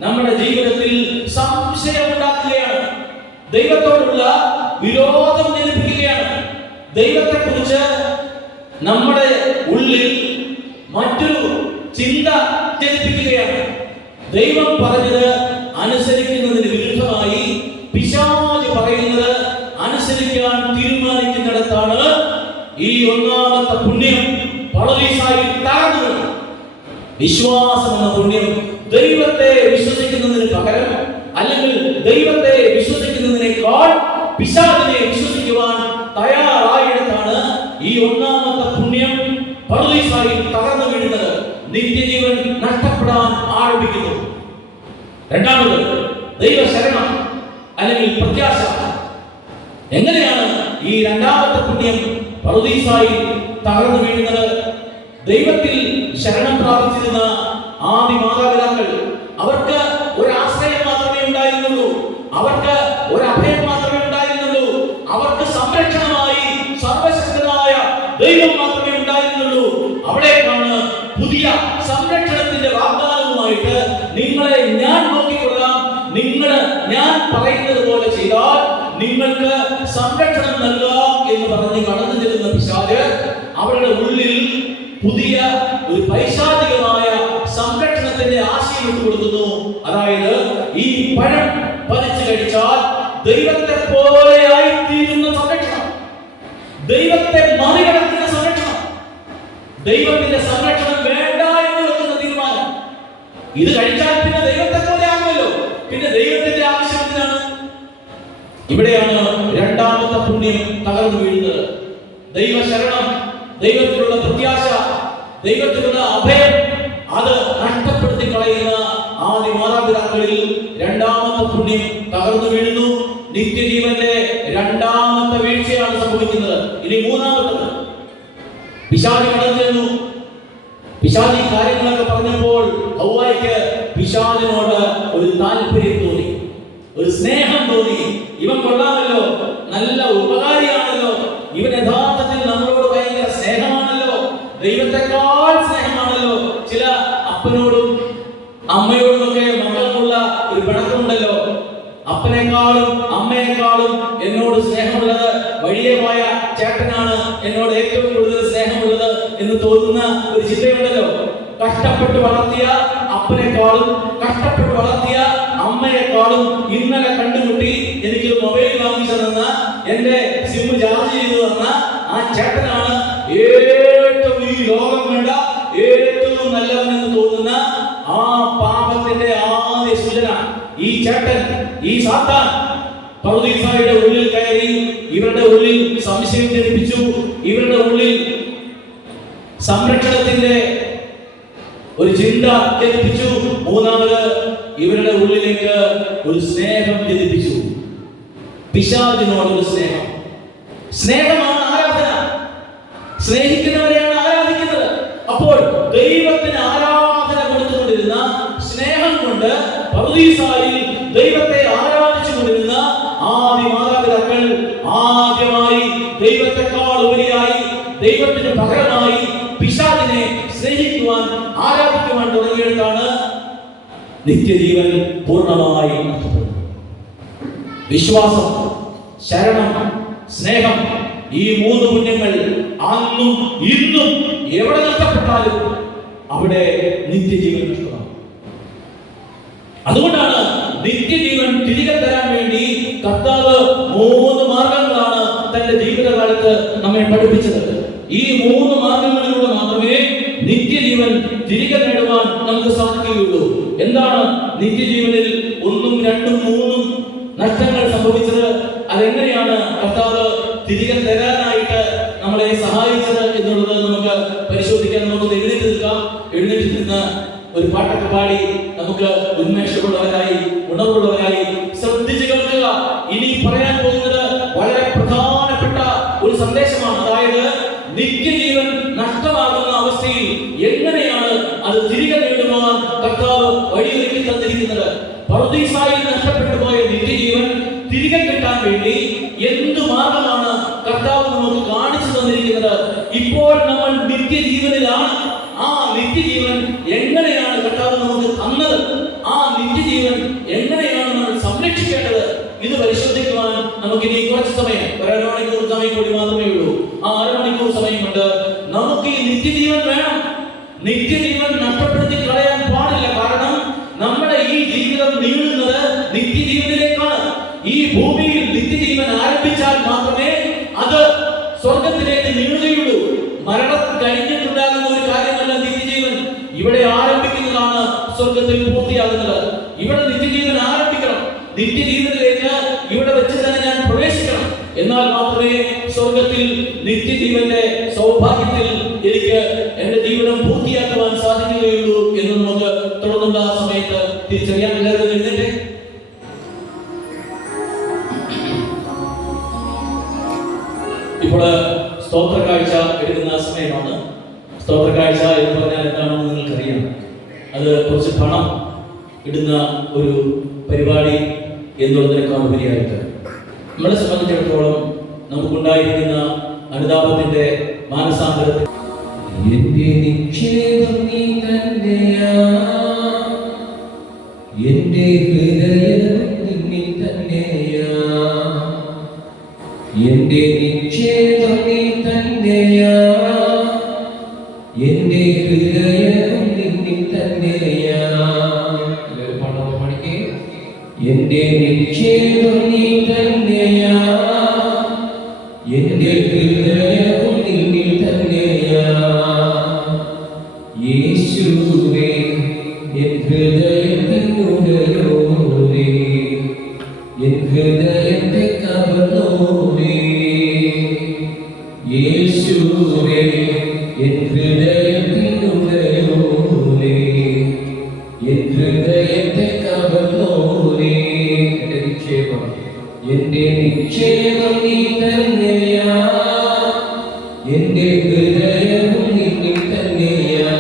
നമ്മുടെ ജീവിതത്തിൽ സംശയം ഉണ്ടാക്കുകയാണ്, ദൈവത്തോടുള്ള വിരോധം ജനിപ്പിക്കുകയാണ്, ദൈവത്തെക്കുറിച്ച് നമ്മുടെ ഉള്ളിൽ മറ്റൊരു ചിന്ത ജനിപ്പിക്കുകയാണ്. ദൈവം പറഞ്ഞത് അനുസരിക്കുന്നതിന് വിരുദ്ധമായി പിശാച് പറയുന്നത് അനുസരിക്കാൻ തീരുമാനിക്കുന്നിടത്താണ് ഈ ഒന്നാമത്തെ പുണ്യം പളരീസായി തകർന്നു. വിശ്വാസം എന്ന പുണ്യം ദൈവത്തെ വിശ്വസിക്കുന്നതിന് പകരം, അല്ലെങ്കിൽ ദൈവത്തെ വിശ്വസിക്കുന്നതിനേക്കാൾ പിശാചിനെ വിശ്വസിക്കുവാൻ തയ്യാറായിടത്താണ് ഈ ഒന്നാമത്തെ പുണ്യം പളരീസായി തകർന്നു വീഴുന്നത്. നിത്യജീവൻ നഷ്ടപ്പെടാൻ ആരംഭിക്കുന്നു. രണ്ടാമത് ദൈവശരണം അല്ലെങ്കിൽ പ്രത്യാശ. എങ്ങനെയാണ് ഈ രണ്ടാമത്തെ പുണ്യം പറുദീസായി തകർന്നു വീഴുന്നത്? ദൈവത്തിൽ ശരണം പ്രാപിച്ചിരുന്ന ആദ്യ മാതാപിതാക്കൾ, അവർക്ക് ഒരു ആശ്രയം മാത്രമേ ഉണ്ടായിരുന്നുള്ളൂ, അവർക്ക് ഒരു അഭയം മാത്രമേ ഉണ്ടായിരുന്നുള്ളൂ, അവർക്ക് സംരക്ഷണമായി സർവശക്തനായ ദൈവം മാത്രമേ ഉണ്ടായിരുന്നുള്ളൂ. അവിടേക്കാണ് പുതിയ സംരക്ഷണത്തിന്റെ വാഗ്ദാനവുമായിട്ട് നിങ്ങളെ ഞാൻ നോക്കിക്കൊള്ളാം, നിങ്ങൾ ഞാൻ പറയുന്നത് പോലെ ചെയ്താൽ നിങ്ങൾക്ക് സംരക്ഷണം നൽകാം എന്ന് പറഞ്ഞ് കടന്നു ചെല്ലുന്ന പിശാച് അവരുടെ ഉള്ളിൽ പുതിയ ഒരു പൈശാചികമായ സംരക്ഷണത്തിന്റെ ആശയം ഇട്ടുകൊടുക്കുന്നു. അതായത് ഈ പഴം പറിച്ചു കഴിച്ചാൽ ദൈവത്തെ പോലെയായി തീരുന്ന സംരക്ഷണം, ദൈവത്തെ മറികടക്കുന്ന സംരക്ഷണം, ദൈവത്തിന്റെ സംരക്ഷണം വേണ്ട എന്ന് വെക്കുന്ന തീരുമാനം. ഇത് കഴിച്ചാൽ പിന്നെ ദൈവത്തെ പോലെ ആകുമല്ലോ, പിന്നെ ദൈവത്തിന്റെ ആവശ്യത്തിനാണ്. ഇവിടെയാണ് രണ്ടാമത്തെ പുണ്യം തകർന്നു വീഴുന്നത്. ദൈവശരണം, ദൈവത്തിലുള്ള പ്രത്യാശ, ദൈവത്തിലുള്ള അഭയം, അത് നഷ്ടപ്പെടുത്തി കളയുന്ന ആദ്യ മാതാപിതാക്കളിൽ രണ്ടാമത്തെ പുണ്യം തകർന്നു വീഴുന്നു. നിത്യജീവന്റെ രണ്ടാമത്തെ വീഴ്ചയാണ് സംഭവിക്കുന്നത്. ഇനി മൂന്നാമത്തത്, പിശാച് കടന്നു. പിശാചി കാര്യങ്ങളൊക്കെ പറഞ്ഞപ്പോൾ ഹവ്വായ്ക്ക് പിശാചിനോട് ഒരു താല്പര്യം തോന്നി, ഒരു സ്നേഹം തോന്നി. ഇവൻ കൊള്ളാമല്ലോ, നല്ല ഉപകാരിയാണല്ലോ, ഇവൻ യഥാർത്ഥത്തിൽ നമ്മളോട് ഭയങ്കര സ്നേഹമാണല്ലോ, ദൈവത്തെക്കാൾ സ്നേഹമാണല്ലോ. ചില അപ്പനോടും അമ്മയോടും ഒക്കെ മക്കൾക്കുള്ള ഒരു പിണക്കമുണ്ടല്ലോ. അപ്പനേക്കാളും അമ്മയെക്കാളും എന്നോട് സ്നേഹമുള്ളത് വഴിയെ പോയ ചേട്ടനാണ് എന്നോട് ഏറ്റവും കൂടുതൽ സ്നേഹമുള്ളത് എന്ന് തോന്നുന്ന ഒരു ചിന്തയുണ്ടല്ലോ. കഷ്ടപ്പെട്ട് വളർത്തിയ അപ്പനേക്കാളും കഷ്ടപ്പെട്ട് വളർത്തിയ അമ്മയെക്കാളും ഇന്നലെ കണ്ടുമുട്ടി എനിക്ക് മൊബൈൽ വാങ്ങിച്ചു തന്ന, എന്റെ സിം ചാർജ് ചെയ്തു തന്ന ആ ചേട്ടനാണ് ഏറ്റവും ഈ ലോകം വേണ്ട ഏറ്റവും നല്ലവനെന്ന് തോന്നുന്ന ആ പാപത്തിന്റെ ആദ്യ സൂചന. ഈ ചേട്ടൻ, ഈ സാത്താൻ പറുദീസായുടെ ഉള്ളിൽ കയറി ഇവരുടെ ഉള്ളിൽ സംശയം ജനിപ്പിച്ചു, ഇവരുടെ ഉള്ളിൽ സംരക്ഷണത്തിന്റെ ഒരു ചിന്ത ജനിപ്പിച്ചു. മൂന്നാമത് ഇവരുടെ ഉള്ളിലേക്ക് ഒരു സ്നേഹം ജനിപ്പിച്ചു, പിശാചിനോടൊരു സ്നേഹം. സ്നേഹമാണ് ആരാധന, സ്നേഹിക്കുന്നവരെയാണ് ആരാധിക്കുന്നത്. അപ്പോൾ ദൈവത്തിന് ആരാധന കൊടുത്തുകൊണ്ടിരുന്ന, സ്നേഹം കൊണ്ട് പറുദീസായിൽ ദൈവത്തെ ആരാധിച്ചു കൊണ്ടിരുന്ന ആദ്യ മാതാപിതാക്കൾ ആദ്യമായി ദൈവത്തെക്കാൾ ഉപരിയായി, ദൈവത്തിന് പകരമായി പിശാചിനെ സ്നേഹിക്കുവാൻ, ആരാധിക്കുവാൻ തുടങ്ങിയിട്ടാണ് നിത്യജീവൻ പൂർണ്ണമായി നഷ്ടപ്പെടുന്നത്. വിശ്വാസം, ശരണം, സ്നേഹം, ഈ മൂന്ന് പുണ്യങ്ങൾ അന്നും ഇന്നും എവിടെ നഷ്ടപ്പെട്ടാലും അവിടെ നിത്യജീവൻ നഷ്ടമാണ്. അതുകൊണ്ടാണ് നിത്യജീവൻ തിരികെ തരാൻ വേണ്ടി കർത്താവ് 3 മാർഗങ്ങളാണ് തന്റെ ജീവിതകാലത്ത് നമ്മെ പഠിപ്പിച്ചത്. ഈ 3 മാർഗങ്ങളിലൂടെ മാത്രമേ നിത്യജീവൻ തിരികെ നേടുവാൻ നമുക്ക് സാധിക്കുകയുള്ളൂ. എന്താണ് നിത്യജീവനിൽ 1, 2, 3 നഷ്ടങ്ങൾ സംഭവിച്ചത്? അതെങ്ങനെയാണ് കർത്താവ് തിരികെ തരാനായിട്ട് നമ്മളെ സഹായിച്ചത് എന്നുള്ളത് നമുക്ക് പരിശോധിക്കാൻ. നമുക്ക് എഴുന്നേറ്റ് നിൽക്കാം. എഴുന്നേറ്റ് നിന്ന് ഒരു പാട്ടൊക്കെ പാടി നമുക്ക് ഉന്മേഷമുള്ളവരായി, ഉണർവുള്ളവരായി ശ്രദ്ധിച്ചു കേൾക്കുക. ഇനി പറയാൻ പോകുന്നത് വളരെ പ്രധാനപ്പെട്ട ഒരു സന്ദേശമാണ്. അതായത് നിത്യജീവൻ നഷ്ടമാകുന്ന അവസ്ഥയിൽ എങ്ങനെയാണ് അത് തിരികെ നേടുവാൻ കർത്താവ് വഴിയൊരുക്കി തന്നിരിക്കുന്നത്. പറുദീസായിൽ നഷ്ടപ്പെട്ടു പോയ നിത്യജീവൻ തിരികെ കിട്ടാൻ വേണ്ടി എന്ത് മാർഗമാണ് കർത്താവ് നമുക്ക് കാണിച്ചു തന്നിരിക്കുന്നത്? ഇപ്പോൾ നമ്മൾ നിത്യജീവനിലാണ്. ആ നിത്യജീവൻ എങ്ങനെയാണ് കർത്താവ് നമുക്ക് തന്നത്? ആ നിത്യജീവൻ എങ്ങനെയാണ് നമ്മൾ സംരക്ഷിക്കേണ്ടത്? ഇത് പരിശോധിക്കുവാൻ നമുക്ക് ഇനി കുറച്ച് സമയം, 1 മണിക്കൂർ സമയം കൂടി മാത്രമേ ഉള്ളൂ. ആ 1 മണിക്കൂർ സമയം കൊണ്ട് നമുക്ക് ഈ നിത്യജീവൻ വേണം. നിത്യജീവൻ നഷ്ടപ്പെടുത്തി കളയാൻ പാടില്ല. കാരണം നമ്മുടെ ഈ ജീവിതം നീളുന്നത് നിത്യജീവനിലേക്കാണ്. ഈ ഭൂമിയിൽ നിത്യജീവൻ ആരംഭിച്ചാൽ മാത്രമേ അത് സ്വർഗത്തിലേക്ക് നീളുകയുള്ളൂ. മരണം കഴിഞ്ഞിട്ടുണ്ടാകുന്ന ഒരു കാര്യമല്ല നിത്യജീവൻ. ഇവിടെ ആരംഭിക്കുന്നതാണ് സ്വർഗത്തിൽ പൂർത്തിയാകുന്നത്. ഇവിടെ നിത്യജീവൻ ആരംഭിക്കണം. നിത്യജീവനിലേക്ക് ഇവിടെ വെച്ച് തന്നെ ഞാൻ പ്രവേശിക്കണം. എന്നാൽ മാത്രമേ സ്വർഗത്തിൽ നിത്യജീവന്റെ സൗഭാഗ്യത്തിൽ എനിക്ക് എന്റെ ജീവിതം പൂർത്തിയാക്കുവാൻ സാധിക്കുകയുള്ളൂ എന്ന് നമുക്ക് തുടർന്നുള്ള ആ സമയത്ത് തിരിച്ചറിയാൻ. എല്ലാവരും എഴുന്നേറ്റ് ഇപ്പോൾ സ്തോത്ര കാഴ്ച എടുക്കുന്ന സമയമാണ്. സ്തോത്ര കാഴ്ച എന്ന് പറഞ്ഞാൽ എന്താണെന്ന് നിങ്ങൾക്കറിയാം. അത് കുറച്ച് പണം ഇടുന്ന ഒരു പരിപാടി എന്നുള്ളതിനേക്കാൾ ഉപരിയായിട്ട് നമ്മളെ സംബന്ധിച്ചിടത്തോളം നമുക്കുണ്ടായിരിക്കുന്ന അനുതാപത്തിന്റെ മാനസാന്തരത്തിൽ എന്റെ നിക്ഷേപം നീ തന്നെയാ, എന്റെ ഹൃദയം നിന്നിൽ തന്നെയാ, എന്റെ നിക്ഷേപം നീ തന്നെയാ, എന്റെ ഹൃദയം നിന്നിൽ തന്നെയാ. എന്റെ നിക്ഷേപം നീ തന്നെയാ, എന്റെ ഹൃദയം നിന്നിൽ തന്നെയാ. യേശുവേ എൻ ഹൃദയത്തിനുടയോരേ, എൻ ഹൃദയത്തെ കവർന്നോരേ. യേശുവേ എൻ ഹൃദയത്തിനുടയോരേ, എൻ ഹൃദയത്തെ കവർന്നോരേ. എന്റെ നിക്ഷേപം നീ തന്നെയാ, എന്റെ ഹൃദയവും നിന്നിൽ തന്നെയാ.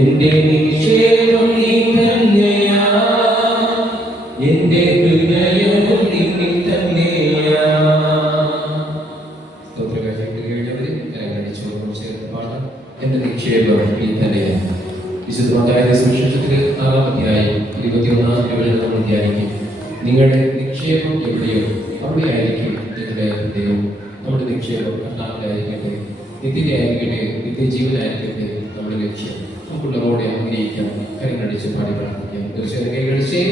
എന്റെ നിക്ഷേപം നീ തന്നെയാ, എന്റെ ഹൃദയവും നിന്നിൽ തന്നെയാ. എന്റെ നിക്ഷേപം നീ തന്നെയാ. വിശുദ്ധ മത്തായിയുടെ സുവിശേഷത്തിൽ 4-ാം അധ്യായം 21-ാം നമ്മൾ ധ്യാനിക്കും. നിങ്ങളുടെ നിക്ഷേപം എവിടെയോ അവിടെയായിരിക്കും നിങ്ങളുടെ ഹൃദയവും. നമ്മുടെ നിക്ഷേപം കർത്താവിലായിരിക്കട്ടെ, നിത്യതയായിരിക്കട്ടെ, നിത്യജീവനായിരിക്കട്ടെ നമ്മുടെ ലക്ഷ്യം. നമുക്കുള്ളവരോടെ ആഗ്രഹിക്കാം. കൈകടിച്ച് പാടി പ്രാർത്ഥിക്കാം. തീർച്ചയായും കൈകടിച്ച്